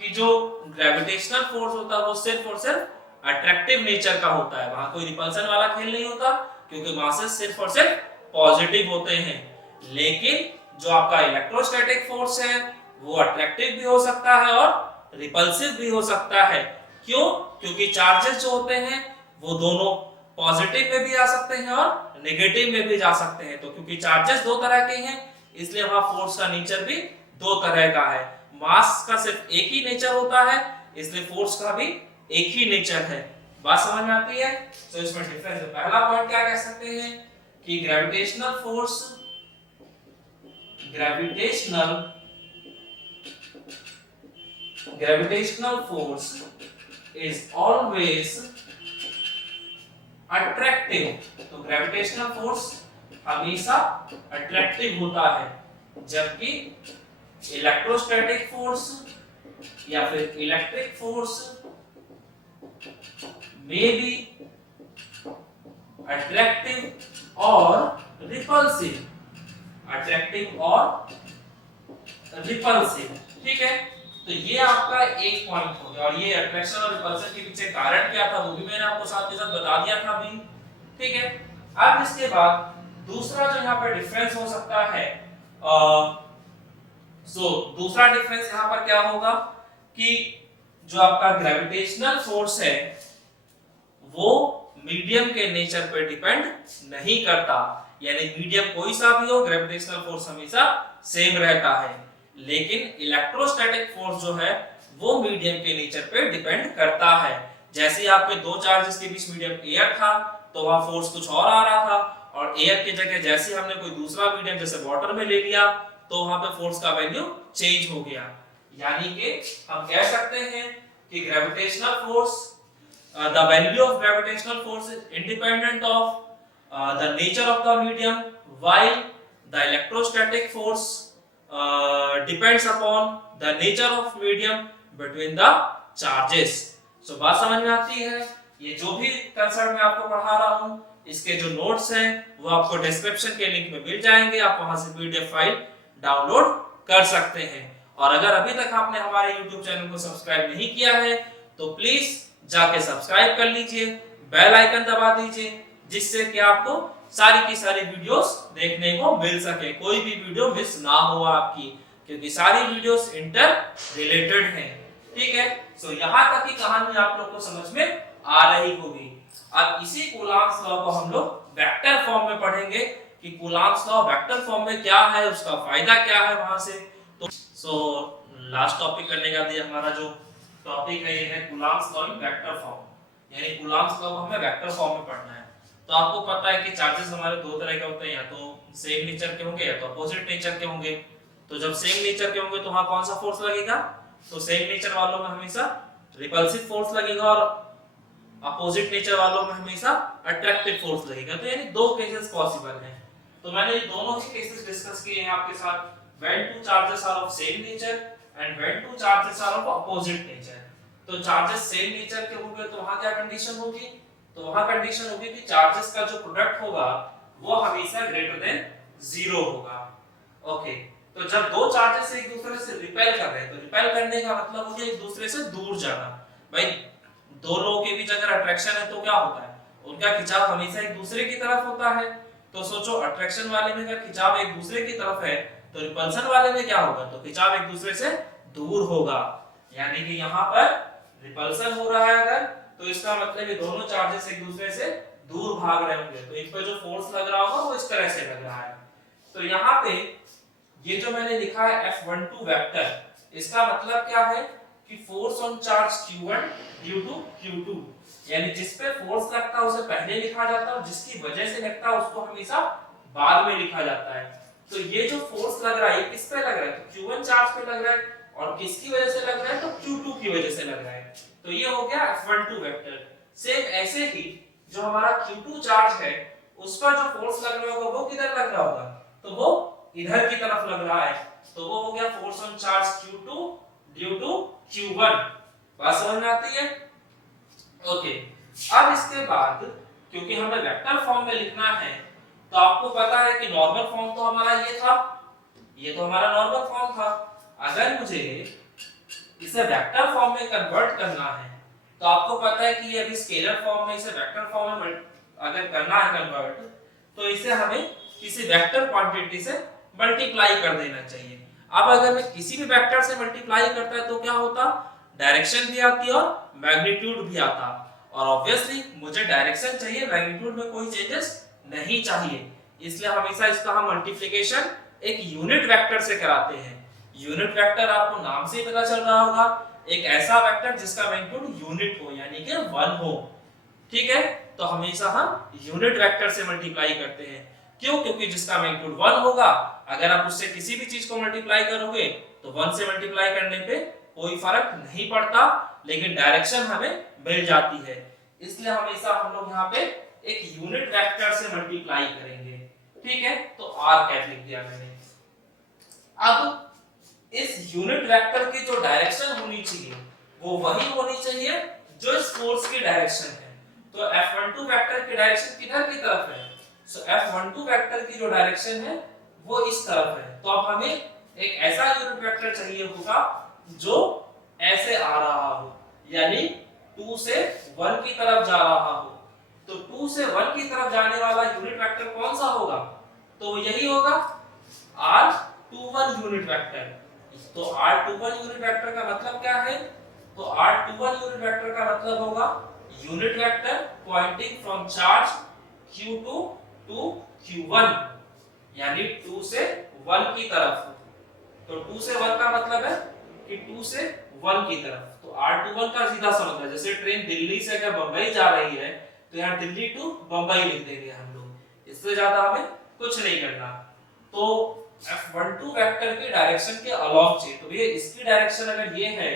कि जो ग्रेविटेशनल फोर्स होता है वो सिर्फ और सिर्फ अट्रैक्टिव नेचर का होता है, वहां कोई रिपल्सन वाला खेल नहीं होता, क्योंकि मासेस सिर्फ और सिर्फ पॉजिटिव होते हैं। लेकिन जो आपका इलेक्ट्रोस्टैटिक फोर्स है वो अट्रैक्टिव भी हो सकता है और रिपल्सिव भी हो सकता है। क्यों? क्योंकि चार्जेस जो होते हैं वो दोनों पॉजिटिव में भी आ सकते हैं और नेगेटिव में भी जा सकते हैं। तो क्योंकि चार्जेस दो तरह के हैं इसलिए वहां फोर्स का नेचर भी दो तरह का है। मास का सिर्फ एक ही नेचर होता है इसलिए फोर्स का भी एक ही नेचर है। बात समझ में आती है? तो इसमें डिफरेंस है। पहला पॉइंट क्या कह सकते हैं कि gravitational force is always attractive. तो ग्रेविटेशनल फोर्स हमेशा अट्रैक्टिव होता है, जबकि इलेक्ट्रोस्टैटिक फोर्स या फिर electric force may be attractive or repulsive repulsive. ठीक है, तो ये आपका एक पॉइंट हो गया। और ये अट्रैक्शन और रिपल्शन के पीछे कारण क्या था वो भी मैंने आपको साथ के साथ बता दिया था अभी। ठीक है, अब इसके बाद दूसरा जो यहाँ पर डिफरेंस हो सकता है, दूसरा डिफरेंस यहाँ पर क्या होगा कि जो आपका ग्रेविटेशनल फोर्स है वो मीडियम के नेचर पर डिपेंड नहीं करता। यानी मीडियम कोई सा भी हो, ग्रेविटेशनल फोर्स हमेशा सेम रहता है। लेकिन इलेक्ट्रोस्टैटिक फोर्स जो है वो मीडियम के नेचर पे डिपेंड करता है। जैसे ही आपके दो चार्जेस के बीच मीडियम एयर था तो वहां फोर्स कुछ और आ रहा था, और एयर की जगह जैसे हमने कोई दूसरा मीडियम जैसे वाटर में ले लिया तो वहां पे फोर्स का वैल्यू चेंज हो गया। यानी कि हम कह सकते हैं कि gravitational force, the value of gravitational force is independent of the nature of the medium, while the electrostatic force depends upon the nature of medium between the charges. So बात समझ में आती है? ये जो भी कंसेप्ट मैं आपको पढ़ा रहा हूँ इसके जो नोट्स हैं वो आपको डिस्क्रिप्शन के लिंक में मिल जाएंगे, आप वहां से पीडीएफ फाइल डाउनलोड कर सकते हैं। और अगर अभी तक आपने हमारे YouTube चैनल को सब्सक्राइब नहीं किया है तो प्लीज जाके सब्सक्राइब कर लीजिए, बेल आइकन दबा दीजिए, जिससे कि आपको सारी की सारी वीडियोस देखने को मिल सके, कोई भी वीडियो मिस ना हो आपकी, क्योंकि सारी वीडियोस इंटर रिलेटेड हैं। ठीक है, सो यहाँ तक की कहानी आप लोग को समझ में आ रही होगी। अब इसी कूलॉम्स लॉ को हम लोग वेक्टर फॉर्म में पढ़ेंगे कि कूलॉम्स लॉ वेक्टर फॉर्म में क्या है, उसका फायदा क्या है वहां से। तो लास्ट टॉपिक करने का भी हमारा जो टॉपिक है ये है Coulomb's law in vector form, यानी कूलॉम्स लॉ को हमें वेक्टर फॉर्म में पढ़ना है। तो आपको पता है कि चार्जेस हमारे दो तरह के होते हैं, या तो सेम नेचर के होंगे या तो अपोजिट नेचर के होंगे। तो जब सेम नेचर के होंगे तो वहां कौन सा फोर्स लगेगा, तो सेम नेचर वालों में हमेशा रिपल्सिव फोर्स लगेगा और अपोजिट नेचर वालों में हमेशा अट्रैक्टिव फोर्स लगेगा। तो यानी दो केसेस पॉसिबल हैं। तो मैंने ये दोनों ही केसेस डिस्कस किए हैं आपके साथ, when two charges are of same nature and when two charges are of opposite nature। तो चार्जेस सेम नेचर के होंगे तो वहां क्या कंडीशन होगी, तो वहां कंडीशन होगी कि चार्जेस का जो प्रोडक्ट होगा वो हमेशा ग्रेटर देन 0 होगा। ओके, तो जब दो चार्जेस एक दूसरे से रिपेल कर रहे हैं तो रिपेल करने का मतलब हो गया एक दूसरे से दूर जाना। भाई दो लोगों के बीच अगर अट्रैक्शन है तो क्या होता है, उनका खिंचाव हमेशा एक दूसरे की तरफ होता है। तो सोचो अट्रैक्शन वाले में अगर खिंचाव एक दूसरे की तरफ है तो रिपल्शन वाले में क्या होगा, तो खिंचाव एक दूसरे से दूर होगा। यानी कि यहाँ पर रिपल्शन हो रहा है अगर, तो इसका मतलब ये दोनों चार्जेस एक दूसरे से दूर भाग रहे होंगे, तो इन पर जो फोर्स लग रहा होगा वो इस तरह से लग रहा है। तो यहाँ पे ये जो मैंने लिखा है F12 वेक्टर, इसका मतलब क्या है कि force on charge Q1 due to Q2, यानी जिस पे फोर्स लगता है उसे पहले लिखा जाता है और जिसकी वजह से लगता है उसको हमेशा बाद में लिखा जाता है। तो ये जो फोर्स लग रहा है ये किस पे लग रहा है, तो Q1 चार्ज पे लग रहा है, और किसकी वजह से लग रहा है, तो Q2 की वजह से लग रहा है। तो ये हो गया F12 वेक्टर। सेम ऐसे ही जो हमारा Q2 चार्ज है उस पर जो फोर्स लग रहा होगा वो किधर लग रहा होगा, तो वो इधर की तरफ लग रहा है, तो वो हो गया force on charge Q2 due to Q1। बात समझ में आती है? ओके, अब इसके बाद क्योंकि हमें वेक्टर फॉर्म में लिखना है तो आपको पता है कि नॉर्मल फॉर्म तो हमारा ये था, ये तो हमारा नॉर्मल फॉर्म था। अगर मुझे इसे वेक्टर फॉर्म में कन्वर्ट करना है तो आपको पता है कि ये अभी स्केलर फॉर्म में इसे वेक्टर फॉर्म में अगर करना है कन्वर्ट तो इसे हमें किसी वेक्टर क्वांटिटी से मल्टीप्लाई कर देना चाहिए। अब अगर मैं किसी भी वेक्टर से मल्टीप्लाई करता है तो क्या होता, डायरेक्शन भी आती और मैग्नीट्यूड भी आता, और ऑब्वियसली मुझे डायरेक्शन चाहिए, मैग्नीट्यूड में कोई चेंजेस नहीं चाहिए, इसलिए हमेशा इसका हम मल्टीप्लिकेशन एक यूनिट वेक्टर से कराते हैं। यूनिट वेक्टर आपको नाम से ही पता चल रहा होगा, एक ऐसा वेक्टर जिसका मैग्नीट्यूड यूनिट हो यानी कि 1 हो। ठीक है, तो हमेशा हम यूनिट वेक्टर से मल्टीप्लाई करते हैं। क्यों? क्योंकि जिसका मैग्नीट्यूड 1 होगा अगर आप उससे किसी भी चीज को मल्टीप्लाई करोगे तो 1 से मल्टीप्लाई करने पे कोई फर्क नहीं पड़ता, लेकिन डायरेक्शन हमें मिल जाती है। इसलिए हमेशा हम लोग यहाँ पे एक यूनिट वेक्टर से मल्टीप्लाई करेंगे। ठीक है, तो r कैप लिख दिया मैंने। अब इस यूनिट वेक्टर की जो डायरेक्शन होनी चाहिए वो वही होनी चाहिए जो इस फोर्स की डायरेक्शन है। तो F12 वेक्टर की डायरेक्शन किधर की तरफ है, सो F12 वेक्टर की जो डायरेक्शन है वो इस तरफ है। तो अब हमें एक ऐसा यूनिट वेक्टर चाहिए होगा जो ऐसे आ रहा हो, यानी 2 से 1 की तरफ जा रहा हो। तो 2 से 1 की तरफ जाने वाला यूनिट वेक्टर कौन सा होगा? तो यही होगा R21 यूनिट वेक्टर। तो R21 यूनिट वेक्टर का मतलब क्या है? तो R21 यूनिट वेक्टर का मतलब होगा unit vector pointing from charge Q2 to Q1, यानी 2 से 1 की तरफ। तो 2 से 1 का मतलब है कि 2 से 1 की तरफ। तो R21 का सीधा सा मतलब, जैसे ट्रेन दिल्ली से अगर बंबई जा रही है तो यहाँ दिल्ली टू बंबई लिख देंगे हम लोग, इससे ज्यादा हमें कुछ नहीं करना। तो F12 वेक्टर की डायरेक्शन के अलॉन्ग चाहिए, तो भैया इसकी डायरेक्शन अगर ये है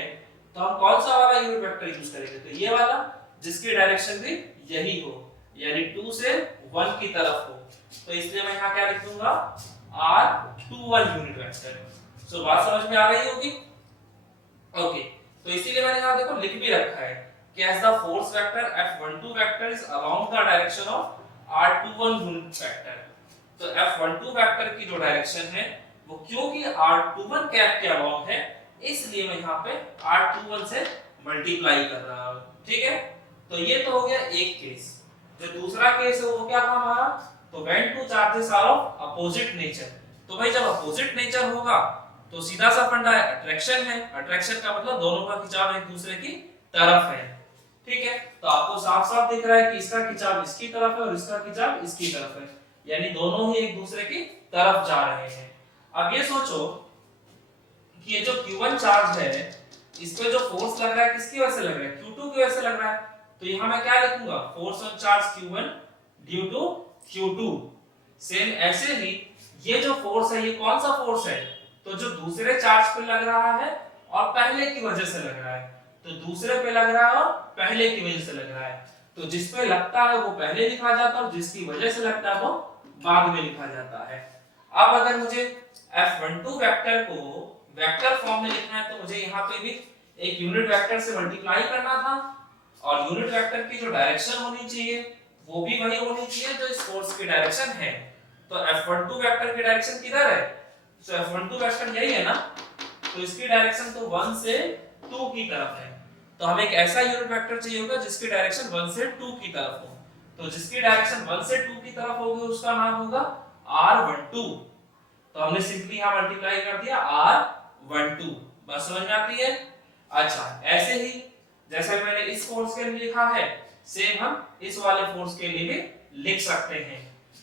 तो हम कौन सा वाला यूनिट वेक्टर यूज करेंगे? तो ये वाला, जिसकी डायरेक्शन भी यही हो, यानी 2 से 1 की तरफ हो। तो इसलिए मैं यहाँ क्या लिख दूंगा? R21 unit vector. सो बात समझ में आ रही होगी? ओके, तो इसीलिए मैंने यहाँ देखो लिख भी रखा है कि as the force vector F12 vector is along the direction of R21 unit vector. तो F12 वेक्टर की जो डायरेक्शन है वो क्योंकि R21 कैप के अलोंग है, इसलिए मैं यहाँ पे R21 से मल्टीप्लाई कर रहा हूँ। ठीक है, तो ये तो हो गया एक केस। जो दूसरा केस है वो क्या था हमारा? तो when two charges are of opposite nature। तो भाई जब अपोजिट नेचर होगा तो सीधा सा फंडा है अट्रैक्शन है। अट्रैक्शन का मतलब दोनों का खिंचाव एक दूसरे की तरफ है। ठीक है, तो आपको साफ साफ दिख रहा है कि इसका खिंचाव इसकी तरफ है और इसका खिंचाव इसकी तरफ है, यानी दोनों ही एक दूसरे की तरफ जा रहे हैं। अब ये सोचो कि ये जो Q1 चार्ज है इस पे जो फोर्स लग रहा है किसकी वजह से लग रहा है? Q2 की वजह से लग रहा है। तो यहां मैं क्या लिखूंगा? Force on charge Q1 due to Q2। Same ऐसे ही ये जो फोर्स है ये कौन सा फोर्स है? तो जो दूसरे चार्ज पे लग रहा है और पहले की वजह से लग रहा है। तो दूसरे पे लग रहा है और पहले की वजह से लग रहा है। तो जिस पे लगता है वो पहले लिखा जाता है और जिसकी वजह से लगता है वो बाद में लिखा जाता है। अब अगर मुझे F12 वेक्टर को वेक्टर फॉर्म में लिखना है तो मुझे यहाँ पे भी एक यूनिट वेक्टर से मल्टीप्लाई करना था, और यूनिट वेक्टर की जो डायरेक्शन होनी चाहिए वो भी वही होनी चाहिए जो इस फोर्स की डायरेक्शन है। तो F12 वेक्टर की डायरेक्शन किधर है? तो F12 वेक्टर यही है ना, तो इसकी डायरेक्शन तो 1 से 2 की तरफ है। तो हमें एक ऐसा यूनिट वेक्टर चाहिए होगा जिसकी डायरेक्शन 1 से 2 की तरफ हो। तो जिसकी डायरेक्शन 1 से 2 की तरफ होगी उसका नाम होगा R12। तो हमने सिंपली यहां मल्टीप्लाई कर दिया R12। बस समझ में आती है? अच्छा, ऐसे ही जैसा कि मैंने इस फोर्स के लिए लिखा है सेम हम इस वाले फोर्स के लिए भी लिख सकते हैं।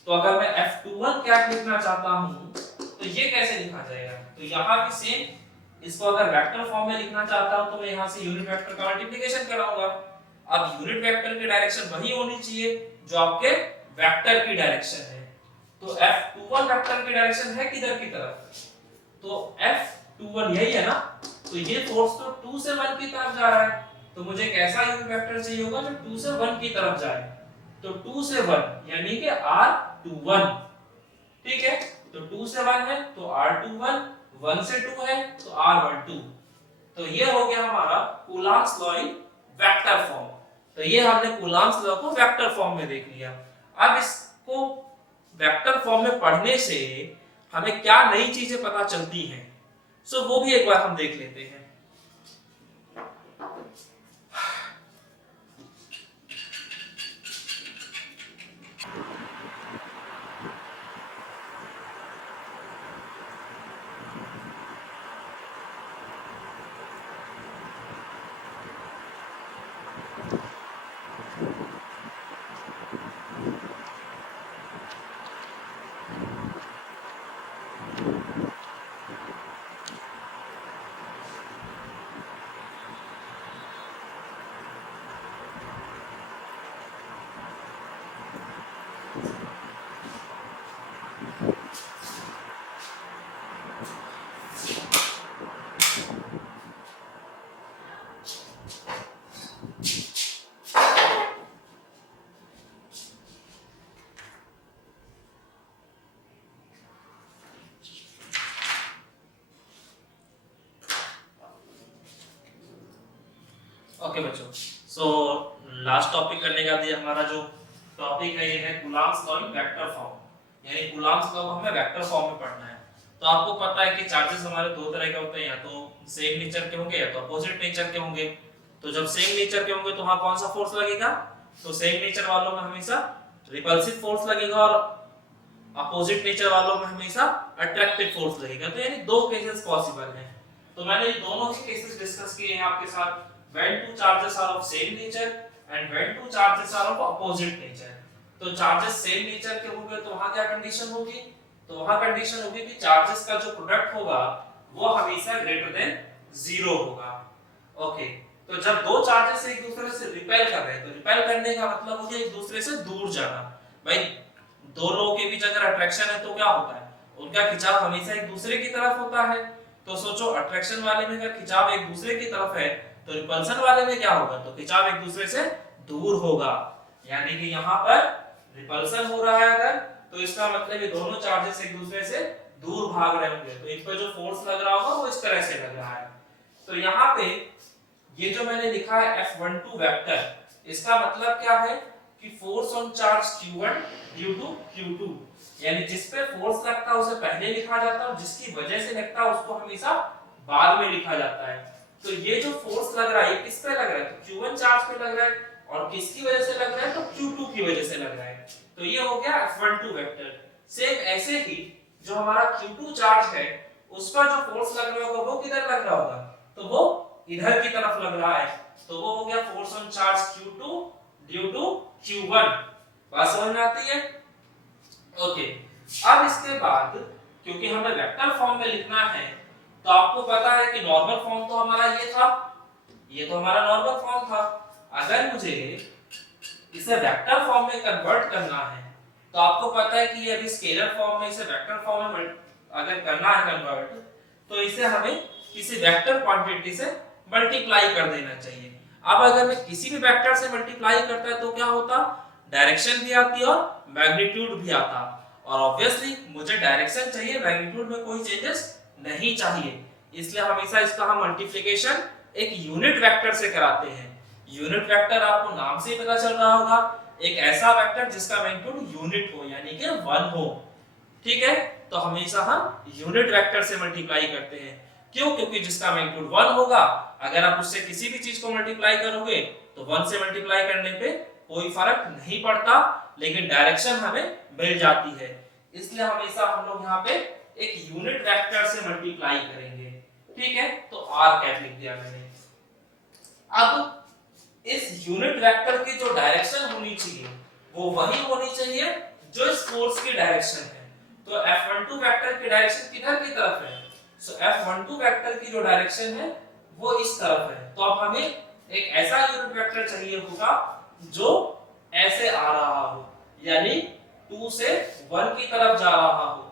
तो अगर मैं F21 क्या लिखना चाहता हूं तो ये कैसे लिखा जाएगा? तो यहां भी सेम इसको अगर वेक्टर फॉर्म में लिखना चाहता हूं तो मैं यहां से यूनिट वेक्टर का मल्टीप्लिकेशन कराऊंगा। अब यूनिट वेक्टर की डायरेक्शन वही होनी चाहिए जो आपके वेक्टर की डायरेक्शन है। तो F21 वेक्टर की डायरेक्शन है किधर की तरफ? तो F21 यही है ना, तो ये फोर्स तो 2 से 1 की तरफ जा रहा है। तो मुझे एक ऐसा यूनिट वेक्टर चाहिए होगा जो 2 से 1 की तरफ जाए। तो 2 से 1 यानी कि R21। ठीक है, तो 2 से 1 है तो R21, 1 से 2 है तो R12। तो ये हो गया हमारा Coulomb's law in vector form. तो ये हमने कूलॉम्स लॉ को वेक्टर फॉर्म में देख लिया। अब इसको वेक्टर फॉर्म में पढ़ने से हमें क्या नई चीजें पता चलती हैं, सो वो भी एक बार हम देख लेते हैं। ओके बच्चों, सो लास्ट टॉपिक करने का दिया हमारा जो टॉपिक है ये है Coulomb's law in vector form, यानी कूलॉम्स लॉ को हमें वेक्टर फॉर्म में पढ़ना है। तो आपको पता है कि चार्जेस हमारे दो तरह के होते हैं, या तो सेम नेचर के होंगे या तो अपोजिट नेचर के होंगे। तो जब सेम नेचर के होंगे तो वहां कौन सा फोर्स लगेगा, तो सेम नेचर वालों में हमेशा रिपल्सिव फोर्स लगेगा और अपोजिट नेचर वालों में हमेशा अट्रैक्टिव फोर्स लगेगा। तो यानी दो केसेस पॉसिबल हैं। तो मैंने ये दोनों ही केसेस डिस्कस किए हैं आपके साथ, when two charges are of same nature and when two charges are of opposite nature. तो चार्जेस सेम नेचर के होंगे तो वहां क्या कंडीशन होगी, तो वहां कंडीशन होगी कि चार्जेस का जो प्रोडक्ट होगा वो हमेशा ग्रेटर देन 0 होगा। ओके, तो जब दो चार्जेस एक दूसरे से रिपेल कर रहे हैं तो रिपेल करने का मतलब हो गया एक दूसरे से दूर जाना। भाई दो लोगों के बीच अगर अट्रैक्शन है तो क्या होता है, उनका खिंचाव हमेशा एक दूसरे की तरफ होता है। तो सोचो अट्रैक्शन वाले में अगर खिंचाव एक दूसरे की तरफ है तो रिपल्सन वाले में क्या होगा, तो खिंचाव एक दूसरे से दूर होगा। यानी कि यहाँ पर रिपल्सन हो रहा है अगर, तो इसका मतलब ये दोनों चार्जेस एक दूसरे से दूर भाग रहे होंगे, तो इन पर जो फोर्स लग रहा होगा वो इस तरह से लग रहा है। तो यहाँ पे ये जो मैंने लिखा है F12 वेक्टर, इसका मतलब क्या है कि force on charge Q1 due to Q2, यानी जिस पे फोर्स लगता है उसे पहले लिखा जाता है और जिसकी वजह से लगता है उसको हमेशा बाद में लिखा जाता है। तो ये जो फोर्स लग रहा है ये किस पे लग रहा है, तो Q1 चार्ज पे लग रहा है, और किसकी वजह से लग रहा है, तो Q2 की वजह से लग रहा है। तो ये हो गया F12 वेक्टर। सेम ऐसे ही जो हमारा Q2 चार्ज है उस पर जो फोर्स लग रहा होगा वो किधर लग रहा होगा, तो वो इधर की तरफ लग रहा है, तो वो हो गया force on charge Q2 due to Q1। बात समझ में आती है। ओके, अब इसके बाद क्योंकि हमें वेक्टर फॉर्म में लिखना है तो आपको पता है कि नॉर्मल फॉर्म तो हमारा ये था, ये तो हमारा नॉर्मल फॉर्म था। अगर मुझे इसे वेक्टर फॉर्म में कन्वर्ट करना है तो आपको पता है कि ये अभी स्केलर फॉर्म में इसे वेक्टर फॉर्म में अगर करना है कन्वर्ट, तो इसे हमें किसी वेक्टर क्वांटिटी से मल्टीप्लाई कर देना चाहिए। अब अगर मैं किसी भी वेक्टर से मल्टीप्लाई करता है तो क्या होता, डायरेक्शन भी आती और मैग्नीट्यूड भी आता, और ऑब्वियसली मुझे डायरेक्शन चाहिए, मैग्नीट्यूड में कोई चेंजेस नहीं चाहिए, इसलिए हमेशा इसका हम मल्टीप्लिकेशन एक यूनिट वेक्टर से कराते हैं। यूनिट वेक्टर आपको नाम से ही पता चल रहा होगा, एक ऐसा वेक्टर जिसका मैग्नीट्यूड यूनिट हो यानी कि 1 हो। ठीक है, तो हमेशा हम यूनिट वेक्टर से मल्टीप्लाई करते हैं। क्यों, क्योंकि जिसका मैग्नीट्यूड 1 होगा अगर आप उससे किसी भी चीज को मल्टीप्लाई करोगे तो 1 से मल्टीप्लाई करने पे कोई फर्क नहीं पड़ता, लेकिन डायरेक्शन हमें मिल जाती है। इसलिए हमेशा हम लोग यहाँ पे एक यूनिट वेक्टर से मल्टीप्लाई करेंगे। ठीक है, तो आर कैप लिख दिया मैंने। अब इस यूनिट वेक्टर की जो डायरेक्शन होनी चाहिए वो वही होनी चाहिए जो इस फोर्स की डायरेक्शन है। तो F12 वेक्टर की डायरेक्शन किधर की तरफ है, सो F12 वेक्टर की जो डायरेक्शन है वो इस तरफ है। तो अब हमें एक ऐसा यूनिट वेक्टर चाहिए होगा जो ऐसे आ रहा हो, यानी 2 से 1 की तरफ जा रहा हो।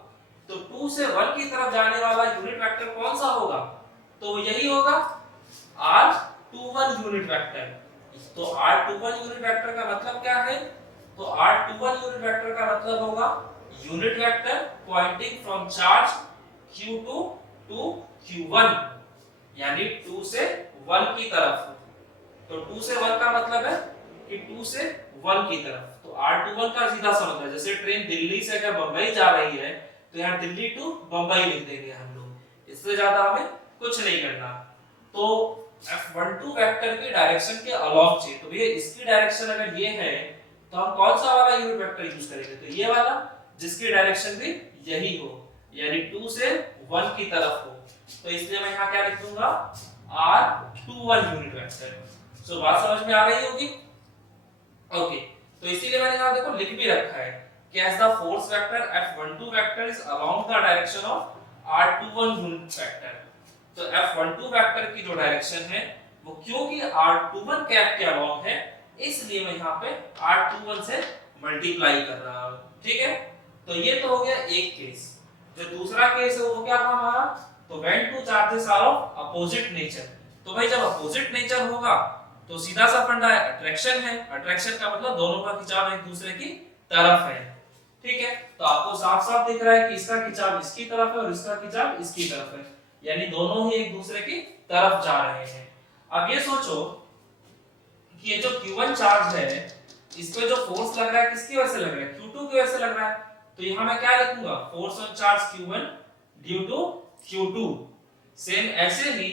तो 2 से 1 की तरफ जाने वाला यूनिट वेक्टर कौन सा होगा, तो यही होगा R21 यूनिट वेक्टर। तो R21 यूनिट वेक्टर का मतलब क्या है, तो R21 यूनिट वेक्टर का मतलब होगा unit vector pointing from charge Q2 to Q1, यानी 2 से 1 की तरफ। तो 2 से 1 का मतलब है कि 2 से 1 की तरफ। तो R21 का सीधा सा मतलब, जैसे ट्रेन दिल्ली से अगर बंबई जा रही है तो यहाँ दिल्ली टू बंबई लिख देंगे हम लोग, इससे ज्यादा हमें कुछ नहीं करना। तो F12 वेक्टर की डायरेक्शन के अलॉन्ग चाहिए, तो भैया इसकी डायरेक्शन अगर ये है तो हम कौन सा वाला यूनिट वेक्टर यूज करेंगे, तो ये वाला जिसकी डायरेक्शन भी यही हो, यानी 2 से 1 की तरफ हो। तो इसलिए मैं यहाँ क्या लिख दूंगा, R21 यूनिट वेक्टर। सो बात समझ में आ रही होगी। ओके, तो इसीलिए मैंने यहाँ देखो लिख भी रखा है कि as the force vector F12 vector is along the direction of R21 unit vector. तो F12 वेक्टर की जो डायरेक्शन है वो क्योंकि R21 कैप के अलॉन्ग है, इसलिए मैं यहाँ पे R21 से मल्टीप्लाई कर रहा हूँ। ठीक है, तो ये तो हो गया एक केस। जो दूसरा केस है वो क्या था हमारा, तो when two charges are of opposite nature। तो भाई जब अपोजिट नेचर होगा तो सीधा सा फंडा है अट्रैक्शन है, अट्रैक्शन का मतलब दोनों का खिंचाव एक दूसरे की तरफ है। ठीक है, तो आपको साफ साफ दिख रहा है कि इसका खिंचाव इसकी तरफ है और इसका खिंचाव इसकी तरफ है, यानी दोनों ही एक दूसरे की तरफ जा रहे हैं। अब ये सोचो कि ये जो Q1 चार्ज है इस पे जो फोर्स लग रहा है किसकी वजह से लग रहा है, Q2 की वजह से लग रहा है। तो यहाँ मैं क्या लिखूंगा, force on charge Q1 due to Q2। Same ऐसे ही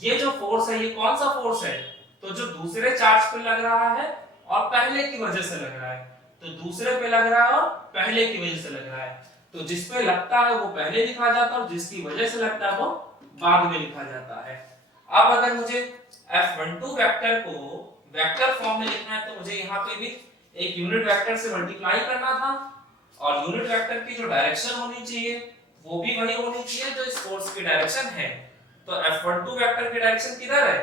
ये जो फोर्स है ये कौन सा फोर्स है, तो जो दूसरे चार्ज पे लग रहा है और पहले की वजह से लग रहा है, तो दूसरे पे लग रहा है और पहले की वजह से लग रहा है, तो जिस पे लगता है वो पहले लिखा जाता है और जिसकी वजह से लगता है वो बाद में लिखा जाता है। अब अगर मुझे F12 वेक्टर को वेक्टर फॉर्म में लिखना है तो मुझे यहाँ पे भी एक यूनिट वेक्टर से मल्टीप्लाई करना था और यूनिट वेक्टर की जो डायरेक्शन होनी चाहिए वो भी वही होनी चाहिए जो इस फोर्स की डायरेक्शन है। तो F12 वेक्टर की डायरेक्शन किधर है,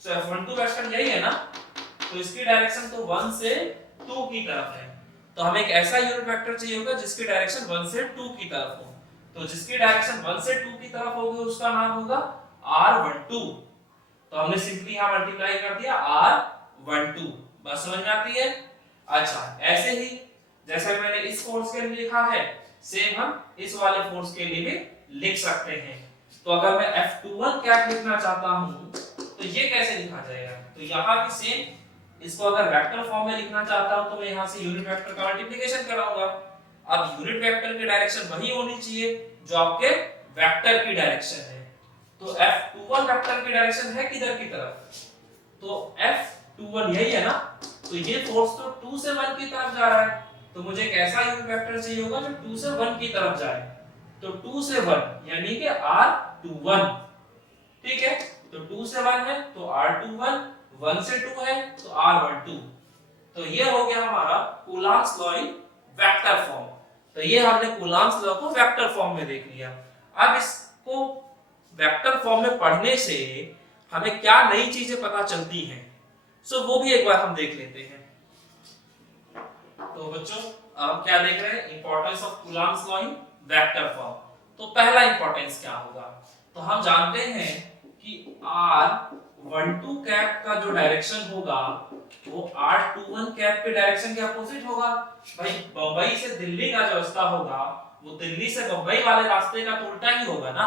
तो F12 वेक्टर यही है ना, तो इसकी डायरेक्शन तो 1 से 2 की तरफ है। तो हमें एक ऐसा यूनिट वेक्टर चाहिए होगा जिसकी डायरेक्शन 1 से 2 की तरफ हो। तो जिसकी डायरेक्शन 1 से 2 की तरफ होगी उसका नाम होगा R12। तो हमने सिंपली यहां मल्टीप्लाई कर दिया R12। बस समझ में आती है। अच्छा ऐसे ही जैसे मैंने इस फोर्स के लिए लिखा है सेम हम इस वाले फोर्स के लिए भी लिख सकते हैं। तो अगर मैं F21 कैप लिखना चाहता हूं तो ये कैसे लिखा जाएगा, तो यहां भी सेम इसको अगर वेक्टर फॉर्म में लिखना चाहता हूं तो मैं यहां से यूनिट वेक्टर का मल्टीप्लिकेशन कराऊंगा। अब यूनिट वेक्टर की डायरेक्शन वही होनी चाहिए जो आपके वेक्टर की डायरेक्शन है। तो F21 वेक्टर की डायरेक्शन है किधर की तरफ, तो F21 यही है ना, तो ये फोर्स तो 2 से 1 की तरफ जा रहा है, तो मुझे एक ऐसा यूनिट वेक्टर चाहिए होगा जो 2 से 1 की तरफ जाए। तो 2 से 1 यानी कि R21, ठीक है, तो 2 से 1 है तो R21, 1 से 2 है तो R12। तो ये हो गया हमारा Coulomb's law in vector form. तो ये हमने कूलॉम्स लॉ को वेक्टर फॉर्म में देख लिया। अब इसको वेक्टर फॉर्म में पढ़ने से हमें क्या नई चीजें पता चलती हैं, सो वो भी एक बार हम देख लेते हैं। तो बच्चों अब क्या देख रहे हैं, importance of Coulomb's law in vector form. तो पहला इंपॉर्टेंस क्या होगा, तो हम जानते हैं कि R12 कैप का जो डायरेक्शन होगा वो R21 कैप के डायरेक्शन के अपोजिट होगा। भाई बंबई से दिल्ली का जो रास्ता होगा वो दिल्ली से बंबई वाले रास्ते का तो उल्टा ही होगा ना,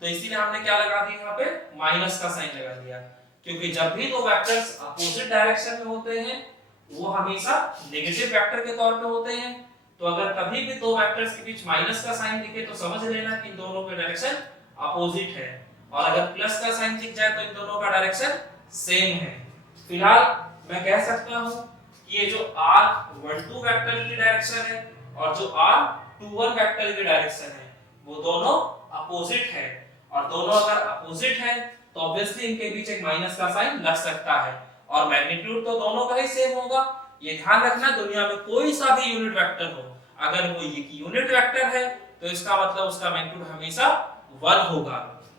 तो इसीलिए हमने क्या लगा दिया यहाँ पे माइनस का साइन लगा दिया, क्योंकि जब भी दो वेक्टर्स अपोजिट डायरेक्शन में होते हैं वो हमेशा नेगेटिव वेक्टर के तौर पे होते हैं। तो अगर कभी भी दो वेक्टर्स के बीच माइनस का साइन दिखे तो समझ लेना कि इन दोनों के डायरेक्शन अपोजिट है, और अगर प्लस का साइन दिख जाए तो इन दोनों का डायरेक्शन सेम है। फिलहाल मैं कह सकता हूं कि ये जो R12 वेक्टर की डायरेक्शन है और जो R21 वेक्टर की डायरेक्शन है वो दोनों अपोजिट है, और दोनों अगर अपोजिट है तो ऑब्वियसली इनके बीच एक माइनस का साइन लग सकता है, और मैग्नीट्यूड तो दोनों का ही सेम होगा। ये ध्यान रखना दुनिया में कोई सा भी यूनिट वेक्टर हो, अगर वो एक यूनिट वेक्टर है तो इसका मतलब उसका मैग्नीट्यूड हमेशा 1 होगा।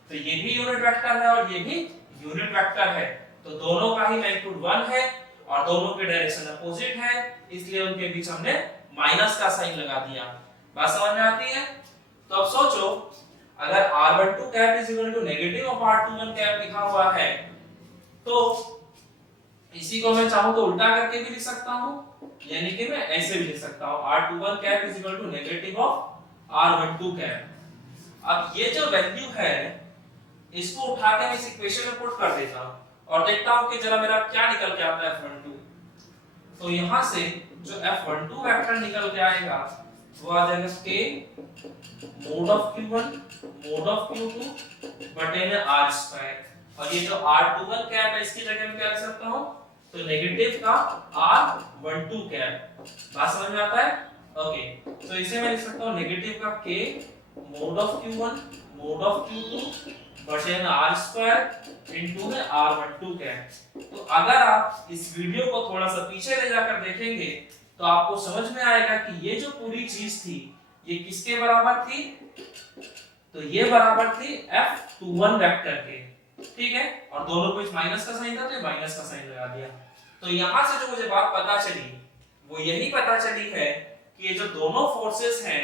तो ये भी यूनिट वेक्टर है और ये भी यूनिट वेक्टर है, तो दोनों का ही मैग्नीट्यूड 1 है और दोनों के डायरेक्शन अपोजिट है, इसलिए उनके बीच हमने माइनस का साइन लगा दिया। बात समझ में आती है। तो अब सोचो अगर R12 cap is equal to negative of R21 cap लिखा हुआ है तो इसी को मैं चाहूं तो उल्टा करके भी लिख सकता हूं, यानी कि मैं ऐसे भी लिख सकता हूं R21 cap is equal to negative of R12 cap. अब ये जो वैल्यू है इसको उठा के मैं इस इक्वेशन में पुट कर देता हूं और देखता हूं कि जरा मेरा क्या निकल के आता है F12। तो यहां से जो F12 वेक्टर निकल के आएगा वो आ जाएगा k mod of q1 mod of q2 बटे में r स्क्वायर, और ये जो R21 कैप है इसकी जगह में क्या लिख सकता हूं, तो नेगेटिव का R12 कैप। बात समझ में आता है। ओके, तो इसे मैं लिख सकता हूं नेगेटिव का k mod of q1 mod of q2 बटे में r स्क्वायर इनटू में R12 कैप। तो अगर आप इस वीडियो को थोड़ा सा पीछे ले जाकर देखेंगे तो आपको समझ में आएगा कि ये जो पूरी चीज थी ये किसके बराबर थी, तो ये बराबर थी F21 वेक्टर के, ठीक है, और दोनों को इस माइनस का साइन था तो माइनस का साइन लगा दिया। तो यहां से जो मुझे बात पता चली वो यही पता चली है कि ये जो दोनों फोर्सेस हैं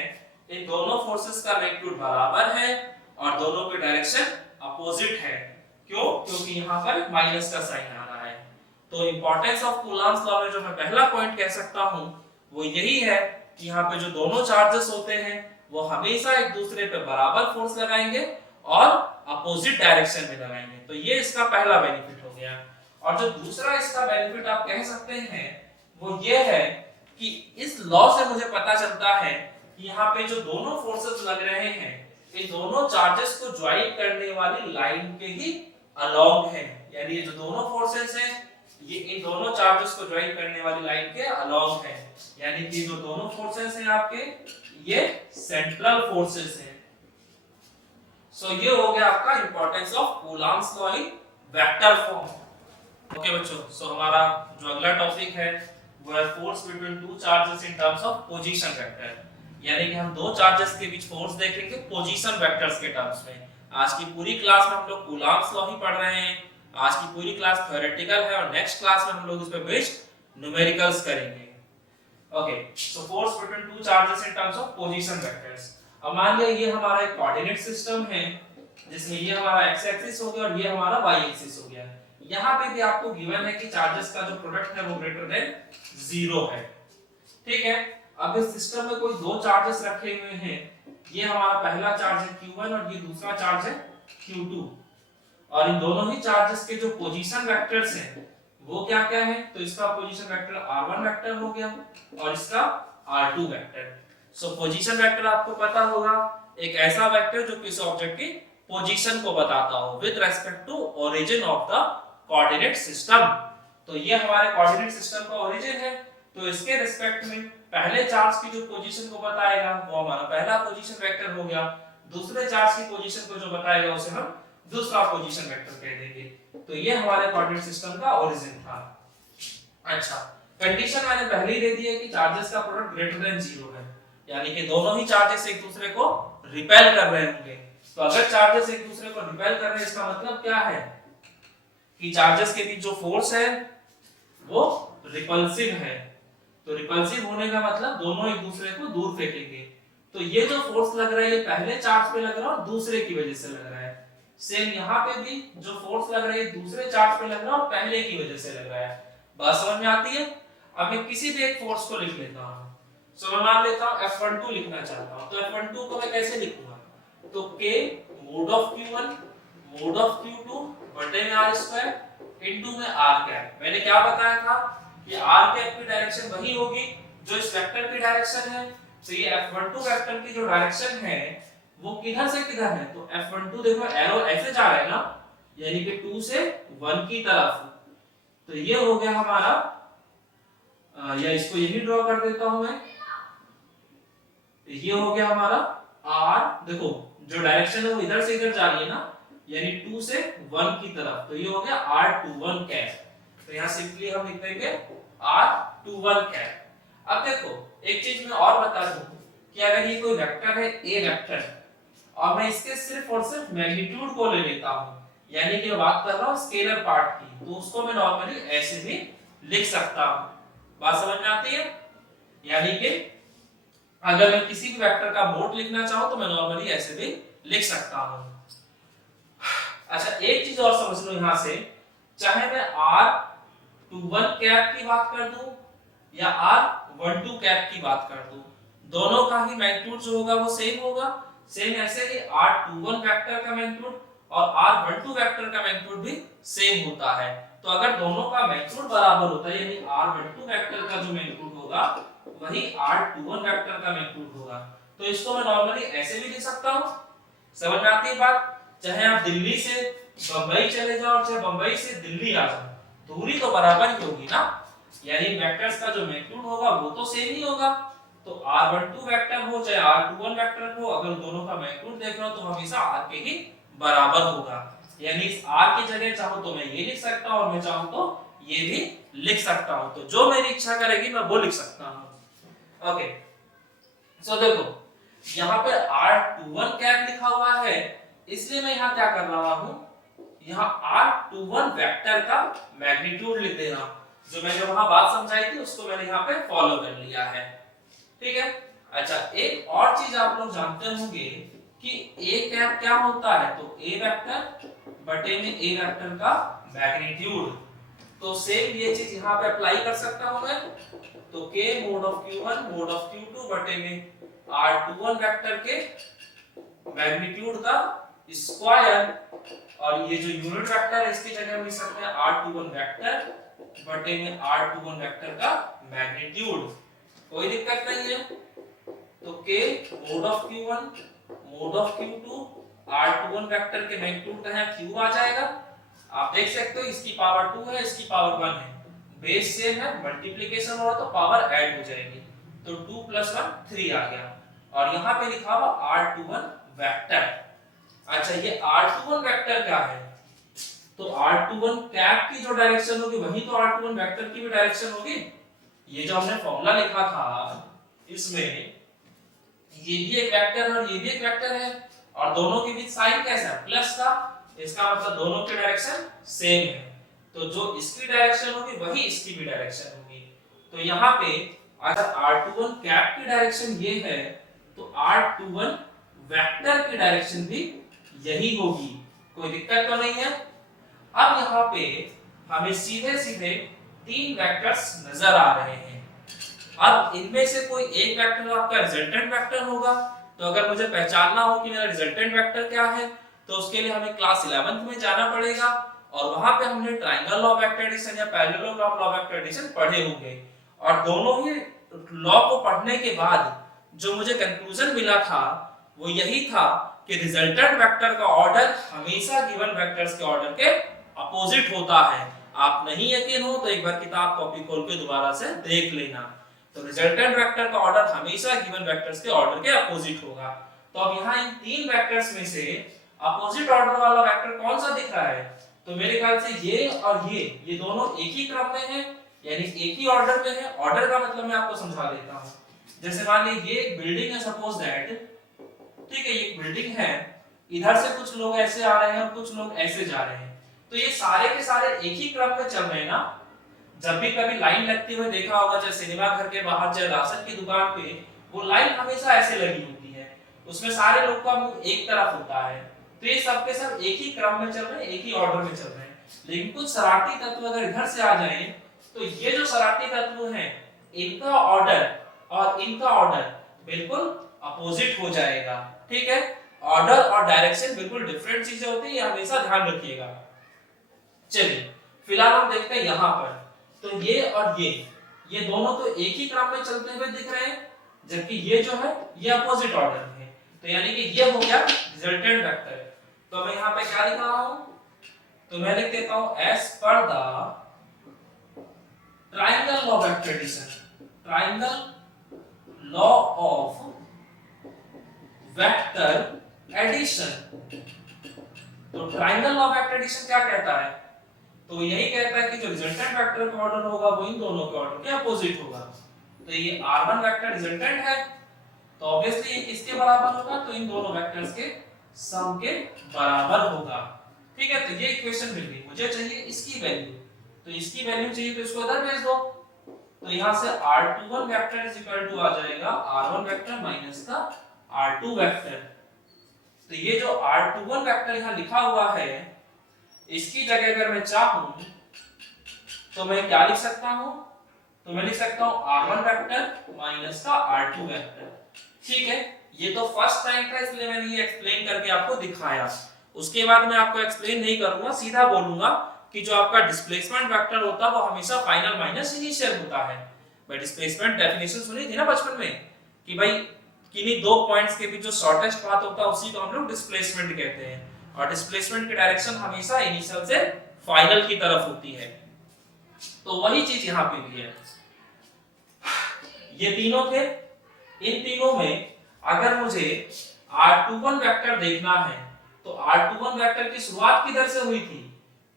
इन दोनों फोर्सेस का मैग्नीट्यूड बराबर है और दोनों के डायरेक्शन अपोजिट है। क्यों, क्योंकि यहां पर माइनस का साइन आ रहा है। तो इंपॉर्टेंस ऑफ कूलॉम्स लॉ में जो मैं पहला पॉइंट कह सकता हूं वो यही है कि यहाँ पे जो दोनों चार्जेस होते हैं वो हमेशा एक दूसरे पे बराबर फोर्स लगाएंगे और अपोजिट डायरेक्शन में लगाएंगे। तो ये इसका पहला बेनिफिट हो गया। और जो दूसरा इसका बेनिफिट आप कह सकते हैं वो ये है कि इस लॉ से मुझे पता चलता है कि यहाँ पे जो दोनों फोर्सेस लग रहे हैं इन दोनों चार्जेस को ज्वाइन करने वाली लाइन के ही अलोंग है, यानी ये जो दोनों फोर्सेस हैं ये इन दोनों चार्जेस को ज्वाइन करने वाली लाइन के अलोंग है, यानी कि जो दोनों फोर्सेस हैं आपके ये सेंट्रल फोर्सेस हैं। सो ये हो गया आपका importance of Coulomb's law in vector form. Okay बच्चों, सो हमारा जो अगला टॉपिक है वो है force between two charges in terms of position vector, यानी कि हम दो चार्जेस के बीच फोर्स देखेंगे पोजीशन वेक्टर्स के टर्म्स में। आज की पूरी क्लास में हम लोग कूलॉम्स लॉ ही पढ़ रहे हैं, आज की पूरी क्लास थ्योरेटिकल है और नेक्स्ट क्लास में हम लोग इस पे बेस्ड न्यूमेरिकल्स करेंगे। Okay, so force between two charges in terms of position vectors. अब मान लिया ये हमारा एक कोऑर्डिनेट सिस्टम है जिसमें ये हमारा x एक्सिस हो गया और ये हमारा y एक्सिस हो गया। यहाँ पे भी आपको गिवन है कि चार्जेस का जो प्रोडक्ट है वो ग्रेटर देन 0 है। ठीक है, अब इस सिस्टम में कोई दो चार्जेस रखे हुए हैं, ये हमारा पहला चार्ज है q1 और ये दूसरा चार्ज है q2, और इन दोनों ही चार्जेस के जो पोजीशन वेक्टर्स हैं वो क्या क्या है, तो इसका पोजीशन वेक्टर r1 वेक्टर हो गया और इसका r2 वेक्टर। सो पोजीशन वेक्टर आपको पता होगा, एक ऐसा वेक्टर जो किसी ऑब्जेक्ट की पोजीशन को बताता हो with respect to origin of the coordinate system. तो ये हमारे कोऑर्डिनेट सिस्टम का ओरिजिन है, तो इसके रिस्पेक्ट में पहले चार्ज की जो पोजीशन को बताएगा वो हमारा पहला पोजीशन वेक्टर हो गया, दूसरे चार्ज की पोजीशन को जो बताएगा उसे हम दूसरा पोजीशन वेक्टर कह देंगे। तो ये हमारे कोऑर्डिनेट सिस्टम का ओरिजिन था। अच्छा, कंडीशन मैंने पहले ही दे दी है कि चार्जेस का प्रोडक्ट ग्रेटर देन 0 है, यानी कि दोनों ही चार्जेस एक दूसरे को रिपेल कर रहे होंगे। तो अगर चार्जेस एक दूसरे को रिपेल कर रहे हैं इसका मतलब क्या है कि चार्जेस के बीच जो फोर्स है वो रिपल्सिव है। तो रिपल्सिव होने का मतलब दोनों एक दूसरे को दूर फेंकेंगे। तो ये जो फोर्स लग रहा है ये पहले चार्ज पे लग रहा है और दूसरे की वजह से लग रहा है। सेम यहाँ पे भी जो फोर्स लग रहा है दूसरे चार्ज पे लग रहा है और पहले की वजह से लग रहा है। बात समझ में आती है? अब मैं किसी भी एक फोर्स को लिख लेता हूँ। सो मैं मान लेता हूँ F12 लिखना चाहता हूँ, तो F12 को मैं कैसे लिखूंगा, तो K mod of Q1 mod of Q2 बटे में R स्क्वायर इनटू में R कैप। मैंने क्या बताया था कि R कैप की डायरेक्शन वही होगी जो इस वेक्टर की डायरेक्शन है। तो ये F12 वेक्टर की जो डायरेक्शन है वो किधर से किधर है, तो F12 देखो एरो ऐसे जा रहा है ना, यानी कि 2 से 1 की तरफ। तो ये हो गया हमारा, या इसको यही ड्रॉ कर देता हूं मैं, ये हो गया हमारा R। देखो जो डायरेक्शन है वो इधर से इधर जा रही है ना, यानी 2 से 1 की तरफ, तो ये हो गया R21 कैप। तो यहाँ सिंपली हम लिख देंगे R21 कैप। अब देखो एक चीज मैं और बता दूं कि अगर ये कोई वेक्टर है A वेक्टर और मैं इसके सिर्फ और सिर्फ मैग्नीट्यूड को ले लेता हूं, यानी कि बात कर रहा हूं स्केलर पार्ट की, तो उसको मैं नॉर्मली ऐसे भी लिख सकता हूं। बात समझ में आती है? यानी कि अगर मैं किसी भी वेक्टर का मोड लिखना चाहूं तो मैं नॉर्मली ऐसे भी लिख सकता हूं। अच्छा, एक चीज और समझ लो यहां से, चाहे मैं R21 कैप की बात कर दूं या R12 कैप की बात कर दूं, दोनों का ही मैग्नीट्यूड जो होगा वो सेम होगा। सेम ऐसे ही R21 वेक्टर का मैग्नीट्यूड और R12 वेक्टर का मैग्नीट्यूड भी सेम होता है। तो अगर दोनों का मैग्नीट्यूड बराबर होता है, यानी R12 वेक्टर का जो मैग्नीट्यूड होगा वही R21 वेक्टर का मैग्नीट्यूड होगा, तो इसको मैं नॉर्मली ऐसे भी लिख सकता हूं। समझ में आती है बात? चाहे आप दिल्ली से बंबई चले जाओ, चाहे बंबई से दिल्ली आ जाओ, दूरी तो बराबर ही होगी ना, यानी वेक्टर्स का जो मैग्नीट्यूड होगा वो तो सेम ही होगा। तो R12 वेक्टर हो चाहे R21 वेक्टर हो, अगर दोनों का मैग्नीट्यूड देख रहा हो तो हमेशा R के ही बराबर होगा। यानी इस R की जगह चाहूं तो मैं ये लिख सकता हूं और मैं चाहूं तो ये भी लिख सकता हूं। तो जो मेरी इच्छा करेगी मैं वो लिख सकता हूं। ओके, सो देखो यहाँ पे R21 कैप लिखा हुआ है, इसलिए मैं यहाँ क्या कर रहा हूँ, यहाँ R21 वेक्टर का मैग्नीट्यूड लिख दे रहा हूँ। जो मैंने वहां बात समझाई थी उसको मैंने यहाँ पे फॉलो कर लिया है। ठीक है। अच्छा, एक और चीज आप लोग जानते होंगे कि A कैप क्या होता है, तो A वेक्टर बटे में A वेक्टर का मैग्नीट्यूड। तो सेम ये चीज यहाँ पे अप्लाई कर सकता हूँ मैं, तो K mod of Q1 mod of Q2 बटे में R21 वेक्टर के मैग्नीट्यूड का स्क्वायर, और ये जो यूनिट वेक्टर है इसकी जगह हम लिख सकते हैं R21 वेक्टर बटे में R21 वेक्टर का मैग्नीट्यूड। कोई दिक्कत नहीं है। तो K mod of Q1 mod of Q two r21 vector के मैग्नीट्यूड का यहाँ क्यूब आ जाएगा। आप देख सकते हो इसकी पावर 2 है, इसकी पावर 1 है, बेस सेम है, मल्टीप्लिकेशन हो रहा तो पावर ऐड हो जाएगी, तो 2 + 1 3 आ गया। और यहाँ पे लिखा हुआ r21 वेक्टर। अच्छा, ये r21 वेक्टर क्या है? तो r21 कैप की जो डायरेक्शन होगी वही तो r21 वेक्टर की भी डायरेक्शन होगी। ये जो हमने फॉर्मूला लिखा था इसमें ये भी एक वेक्टर है और ये भी एक वेक्टर है, और दोनों के बीच साइन कैसा है? प्लस का। इसका मतलब दोनों की डायरेक्शन सेम है, तो जो इसकी डायरेक्शन होगी वही इसकी भी डायरेक्शन होगी। तो यहाँ पे अगर r21 कैप की डायरेक्शन ये है तो r21 वेक्टर की डायरेक्शन भी यही होगी, कोई दिक्कत तो नहीं है। अब यहाँ पे हमें सीधे सीधे 3 वेक्टर्स नजर आ रहे हैं। अब इनमें से कोई एक वेक्टर आपका रिजल्टेंट वेक्टर होगा, तो अगर मुझे पहचानना हो कि मेरा रिजल्टेंट वेक्टर क्या है तो उसके लिए हमें क्लास 11th में जाना पड़ेगा, और वहां पे हमने triangle law of vector addition या parallelogram law of vector addition पढ़े होंगे। और दोनों ही लॉ को पढ़ने के बाद जो मुझे कंक्लूजन मिला था वो यही था कि रिजल्टेंट वेक्टर का ऑर्डर हमेशा गिवन वेक्टर्स के ऑर्डर के अपोजिट होता है। आप नहीं यकीन हो तो एक बार किताब कॉपी खोल के दोबारा से देख लेना। तो रिजल्टेंट वेक्टर का ऑर्डर हमेशा गिवन वेक्टर्स के ऑर्डर के अपोजिट होगा। तो अब यहाँ इन 3 वेक्टर्स में से अपोजिट ऑर्डर वाला वेक्टर कौन सा दिख रहा है? तो मेरे ख्याल से ये और ये दोनों एक ही क्रम में हैं, यानी एक ही ऑर्डर में है। ऑर्डर का मतलब मैं आपको समझा देता हूँ। जैसे मान लीजिए ये एक बिल्डिंग है, सपोज दैट, ठीक है, ये एक बिल्डिंग है, इधर से कुछ लोग ऐसे आ रहे हैं और कुछ लोग ऐसे जा रहे हैं, तो ये सारे के सारे एक ही क्रम में चल रहे हैं ना। जब भी कभी लाइन लगती हुई देखा होगा, चाहे सिनेमा घर के बाहर चाहे राशन की दुकान पे, वो लाइन हमेशा ऐसे लगी होती है, उसमें सारे लोग का मुंह एक तरफ होता है, तो ये सब के सब एक ही क्रम में चल रहे हैं, एक ही ऑर्डर में चल रहे हैं। लेकिन कुछ शरारती तत्व अगर इधर से आ जाए तो ये जो शरारती तत्व हैं इनका ऑर्डर और इनका ऑर्डर बिल्कुल अपोजिट हो जाएगा, ठीक है। ऑर्डर और डायरेक्शन बिल्कुल डिफरेंट चीजें होती हैं, ये हमेशा ध्यान रखिएगा। चलिए फिलहाल हम देखते हैं यहाँ पर, तो ये और ये दोनों तो एक ही क्रम में चलते हुए दिख रहे हैं, जबकि ये जो है ये अपोजिट ऑर्डर में है, तो यानी कि ये हो गया रिजल्टेंट वेक्टर। तो मैं यहाँ पे क्या लिख रहा हूँ? तो मैं लिख देता हूँ as per the triangle law of vector addition, triangle law of vector addition. तो triangle law of vector addition क्या कहता है? तो यही कहता है कि जो रिजल्टेंट वेक्टर का ऑर्डर होगा वो इन दोनों के ऑर्डर के अपोजिट होगा। तो ये r1 वेक्टर रिजल्टेंट है, तो ऑब्वियसली ये किसके बराबर होगा? तो इन दोनों वेक्टर्स के सम के बराबर होगा, ठीक है। तो ये इक्वेशन मिल गई। मुझे चाहिए इसकी वैल्यू, तो इसकी वैल्यू चाहिए तो इसको इधर भेज दो। तो यहां से r21 vector is equal to आ जाएगा r1 वेक्टर माइनस का r2 वेक्टर। तो ये जो r21 वेक्टर यहां लिखा हुआ है, इसकी जगह अगर मैं चाहूं तो मैं क्या लिख सकता हूं? तो मैं लिख सकता हूं r1 वेक्टर माइनस का r2 वेक्टर, ठीक है। ये तो फर्स्ट टाइम था इसलिए मैंने ये एक्सप्लेन करके आपको दिखाया। उसके बाद मैं आपको एक्सप्लेन नहीं करूंगा, सीधा बोलूंगा कि जो आपका डिस्प्लेसमेंट वेक्टर होता है वो हमेशा फाइनल माइनस इनिशियल होता है। भाई डिस्प्लेसमेंट डेफिनेशन सुनी थी ना बचपन में कि भाई किन्हीं दो पॉइंट्स के बीच जो शॉर्टेस्ट पाथ होता है उसी को हम लोग डिस्प्लेसमेंट कहते हैं, और डिस्प्लेसमेंट की डायरेक्शन हमेशा इनिशियल से फाइनल की तरफ होती है। तो वही चीज यहां पे भी है। ये तीनों थे, इन तीनों में अगर मुझे r21 वेक्टर देखना है तो r21 वेक्टर की शुरुआत किधर से हुई थी?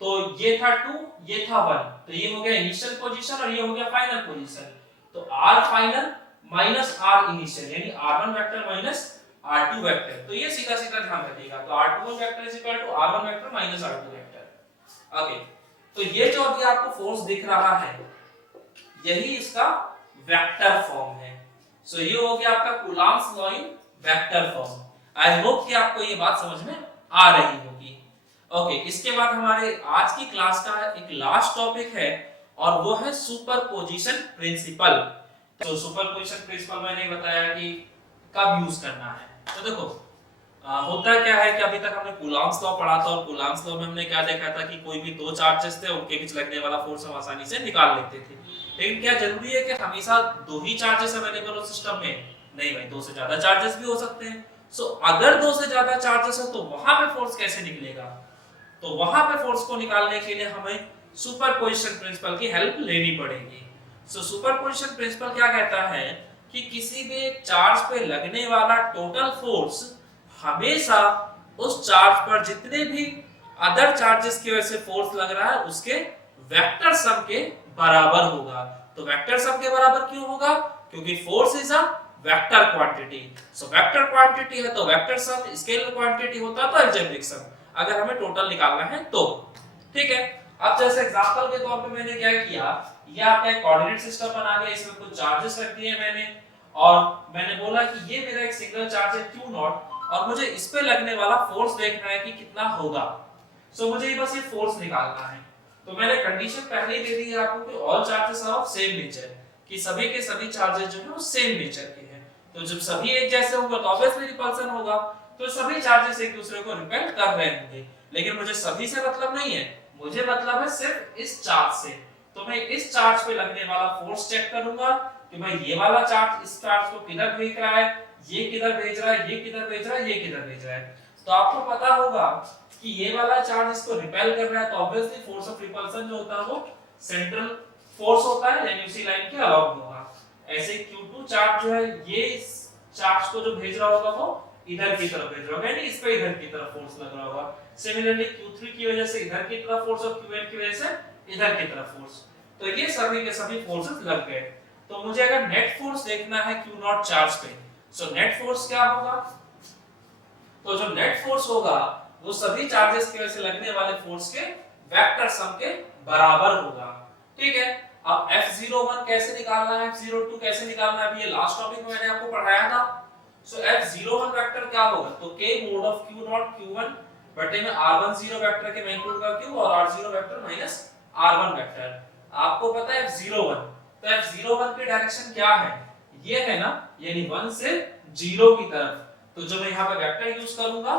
तो ये था 2, ये था 1, तो ये हो गया इनिशियल पोजीशन और ये हो गया फाइनल पोजीशन। तो r final minus r initial, यानी r1 vector minus r2 vector. तो ये सीधा सीधा ध्यान रखिएगा। तो r21 vector is equal to r1 vector minus r2 vector. Okay, तो ये जो अभी आपको फोर्स दिख रहा है यही इसका वेक्टर फॉर्म है। सो ये हो गया आपका Coulomb's law in vector form. I hope कि आपको ये बात समझ में आ रही होगी। ओके, इसके बाद हमारे आज की क्लास का एक लास्ट टॉपिक है और वो है सुपरपोजिशन प्रिंसिपल। तो सुपरपोजिशन प्रिंसिपल मैंने बताया कि कब यूज करना है। तो देखो होता क्या है कि अभी तक हमने कूलॉम्स लॉ पढ़ा था और कूलॉम्स लॉ में हमने क्या देखा था कि कोई भी दो चार्जेस थे उनके बीच लगने वाला फोर्स हम आसानी से निकाल लेते थे। लेकिन क्या जरूरी है कि हमेशा दो ही चार्जेस अवेलेबल हो सिस्टम में? नहीं भाई, दो से ज्यादा चार्जेस भी हो सकते हैं। सो अगर दो से ज्यादा चार्जेस है तो वहां पे फोर्स कैसे निकलेगा? तो वहां पे फोर्स को निकालने के लिए हमें सुपरपोजिशन प्रिंसिपल की हेल्प लेनी पड़ेगी। सो सुपरपोजिशन प्रिंसिपल क्या कहता है कि किसी भी एक चार्ज पे लगने वाला टोटल फोर्स हमेशा उस चार्ज पर जितने भी अदर चार्जेस की वजह से फोर्स लग रहा है उसके वेक्टर सम के बराबर होगा। तो वेक्टर सम के बराबर क्यों होगा? क्योंकि force is a vector quantity. So vector quantity है तो वेक्टर सम स्केलर क्वांटिटी होता है तो अलजेब्रिक सम, अगर हमें टोटल निकालना है तो। ठीक है, अब जैसे एग्जांपल के तौर पे मैंने क्या किया, ये आपका एक कोऑर्डिनेट सिस्टम बना लिया, इसमें कुछ चार्जेस रख दिए मैंने और मैंने बोला कि ये मेरा एक सिंगल चार्ज है Q नॉट और मुझे इस पे लगने वाला फोर्स देखना है कि कितना होगा। सो मुझे बस ये फोर्स निकालना है। तो मैंने कंडीशन पहले ही दे दी है आपको कि all charges are of same nature, कि सभी के सभी चार्जेस जो है वो सेम नेचर के हैं। तो जब सभी एक जैसे होंगे तो ऑब्वियसली रिपल्सन होगा, तो सभी चार्जेस एक दूसरे को रिपेल कर रहे होंगे। लेकिन मुझे सभी से मतलब नहीं है, मुझे मतलब है सिर्फ इस चार्ज से। तो मैं इस चार्ज पे लगने वाला फोर्स चेक करूंगा कि भाई ये वाला चार्ज इस चार्ज को किधर भेज रहा है, ये किधर भेज रहा है, ये किधर भेज रहा है, ये किधर भेज रहा है। तो आपको पता होगा कि ये वाला चार्ज इसको रिपेल कर रहा है तो ऑब्वियसली फोर्स ऑफ रिपल्सन जो होता है वो सेंट्रल फोर्स होता है यानी उसी लाइन के अलॉन्ग होगा। ऐसे Q2 चार्ज जो है ये इस चार्ज को जो भेज रहा होगा वो इधर की तरफ भेज रहा होगा, यानी इस पे इधर की तरफ फोर्स लग रहा होगा। सिमिलरली Q3 की वजह से इधर की तरफ फोर्स और Qn की वजह से इधर की तरफ फोर्स। तो ये सभी के सभी फोर्सेस लग गए। तो मुझे अगर नेट फोर्स देखना है Q नॉट चार्ज पे, सो नेट फोर्स क्या होगा? तो जो नेट फोर्स होगा वो सभी चार्जेस की वजह से लगने वाले फोर्स के वेक्टर सम के बराबर होगा। ठीक है, अब F01 कैसे निकालना है, F02 कैसे निकालना है, अभी ये लास्ट टॉपिक में मैंने आपको पढ़ाया था। सो F01 वेक्टर क्या होगा? तो K mod of Q not Q1 बटे में R10 वेक्टर के मैग्नीट्यूड का Q और R0 vector minus R1 vector. आपको पता है F01, तो F01 की डायरेक्शन क्या है? ये है ना, यानी 1 से 0 की तरफ। तो जो मैं यहाँ पे वेक्टर यूज करूंगा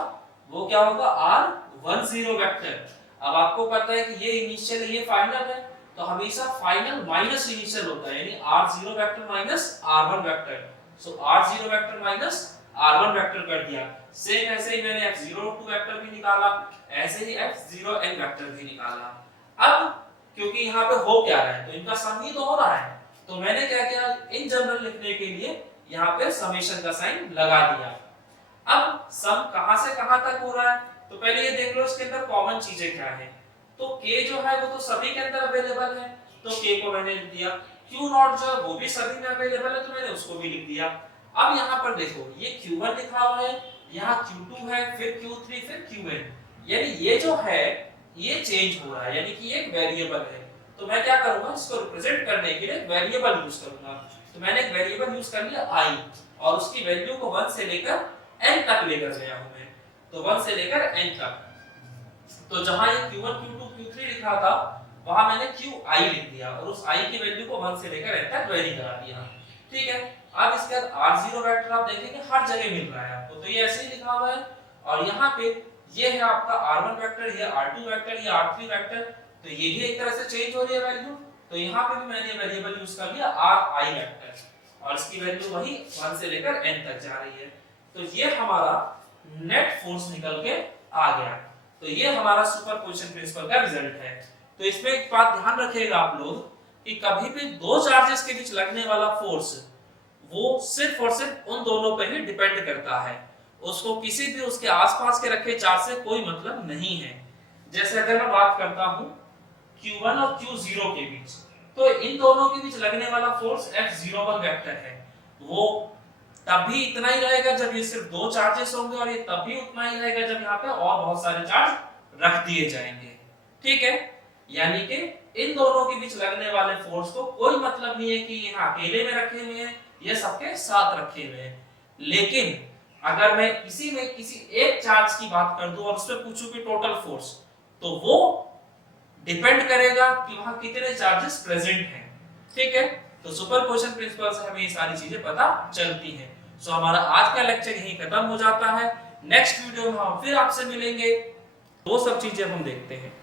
वो क्या होगा? R10 vector. अब आपको पता है कि ये इनिशियल ये फाइनल है, तो हमेशा फाइनल माइनस इनिशियल होता है, यानी R0 vector minus R1 vector. So R0 vector minus R1 vector कर दिया। सेम ऐसे ही मैंने F02 वेक्टर भी निकाला, ऐसे ही F0n वेक्टर भी निकाला। अब क्योंकि यहाँ पे हो क्या रहा है, तो इनका सम ही तो हो रहा है, तो मैंने क्या किया, इन जनरल लिखने के लिए यहाँ पे समेशन का साइन लगा दिया। अब सम कहां से कहां तक हो रहा है, तो पहले ये देख लो इसके अंदर कॉमन चीजें क्या है। तो k जो है वो तो सभी के अंदर अवेलेबल है, तो k को मैंने लिख दिया। q नॉट जो है वो भी सभी में अवेलेबल है, तो मैंने उसको भी लिख दिया। अब यहाँ पर देखो ये q1 लिखा हुआ है, यहाँ q2 है, फिर q3, फिर qn, यानी ये जो है ये चेंज हो रहा है, यानी कि एक वेरिएबल है। तो मैं क्या करूंगा, इसको रिप्रेजेंट करने के लिए वेरिएबल यूज करूंगा। तो मैंने एक वेरिएबल यूज कर लिया i और उसकी वैल्यू को 1 से लेकर n तक लेकर गया हूं मैं, तो 1 से लेकर n तक। तो जहां ये q1 q2 q3 लिखा था वहां मैंने qi लिख दिया और उस i की वैल्यू को 1 से लेकर n तक वेरी करा दिया। ठीक है, अब इसके बाद R0 वेक्टर आप देखेंगे हर जगह मिल रहा है आपको, तो ये ऐसे ही लिखा हुआ है। और यहाँ पे ये है आपका R1 वेक्टर, ये R2 वेक्टर, ये R3 वेक्टर, तो ये भी एक तरह से चेंज हो रही है वैल्यू। तो यहाँ पे भी मैंने वेरिएबल यूज कर लिया Ri वेक्टर और इसकी वैल्यू वही 1 से लेकर n तक जा रही है। तो ये हमारा नेट फोर्स निकल के आ गया। तो ये हमारा सुपरपोजिशन प्रिंसिपल का रिजल्ट है। तो इसमें एक बात ध्यान रखिएगा आप लोग कि कभी भी दो चार्जेस के बीच लगने वाला फोर्स वो सिर्फ और सिर्फ उन दोनों पे ही डिपेंड करता है, उसको किसी भी उसके आसपास के रखे चार्ज से कोई मतलब नहीं है। जैसे अगर मैं बात करता हूं Q1 और Q0 के बीच, तो इन दोनों के बीच लगने वाला फोर्स F01 वेक्टर है, वो तभी इतना ही रहेगा जब ये सिर्फ दो चार्जेस होंगे और ये तभी उतना ही रहेगा जब यहाँ पे और बहुत सारे चार्ज रख दिए जाएंगे। ठीक है, यानी कि इन दोनों के बीच लगने वाले फोर्स को कोई मतलब नहीं है कि यहाँ अकेले में रखे हुए हैं या सबके साथ रखे हुए हैं। लेकिन अगर मैं इसी में किसी एक चार्ज की बात कर दूं और उससे पूछूं कि टोटल फोर्स, तो वो डिपेंड करेगा कि वहां कितने चार्जेस प्रेजेंट हैं। ठीक है, तो सुपरपोजिशन प्रिंसिपल से हमें ये सारी चीजें पता चलती हैं। सो हमारा आज का लेक्चर यहीं खत्म हो जाता है। नेक्स्ट वीडियो में हम फिर आपसे मिलेंगे, वो सब चीजें हम देखते हैं।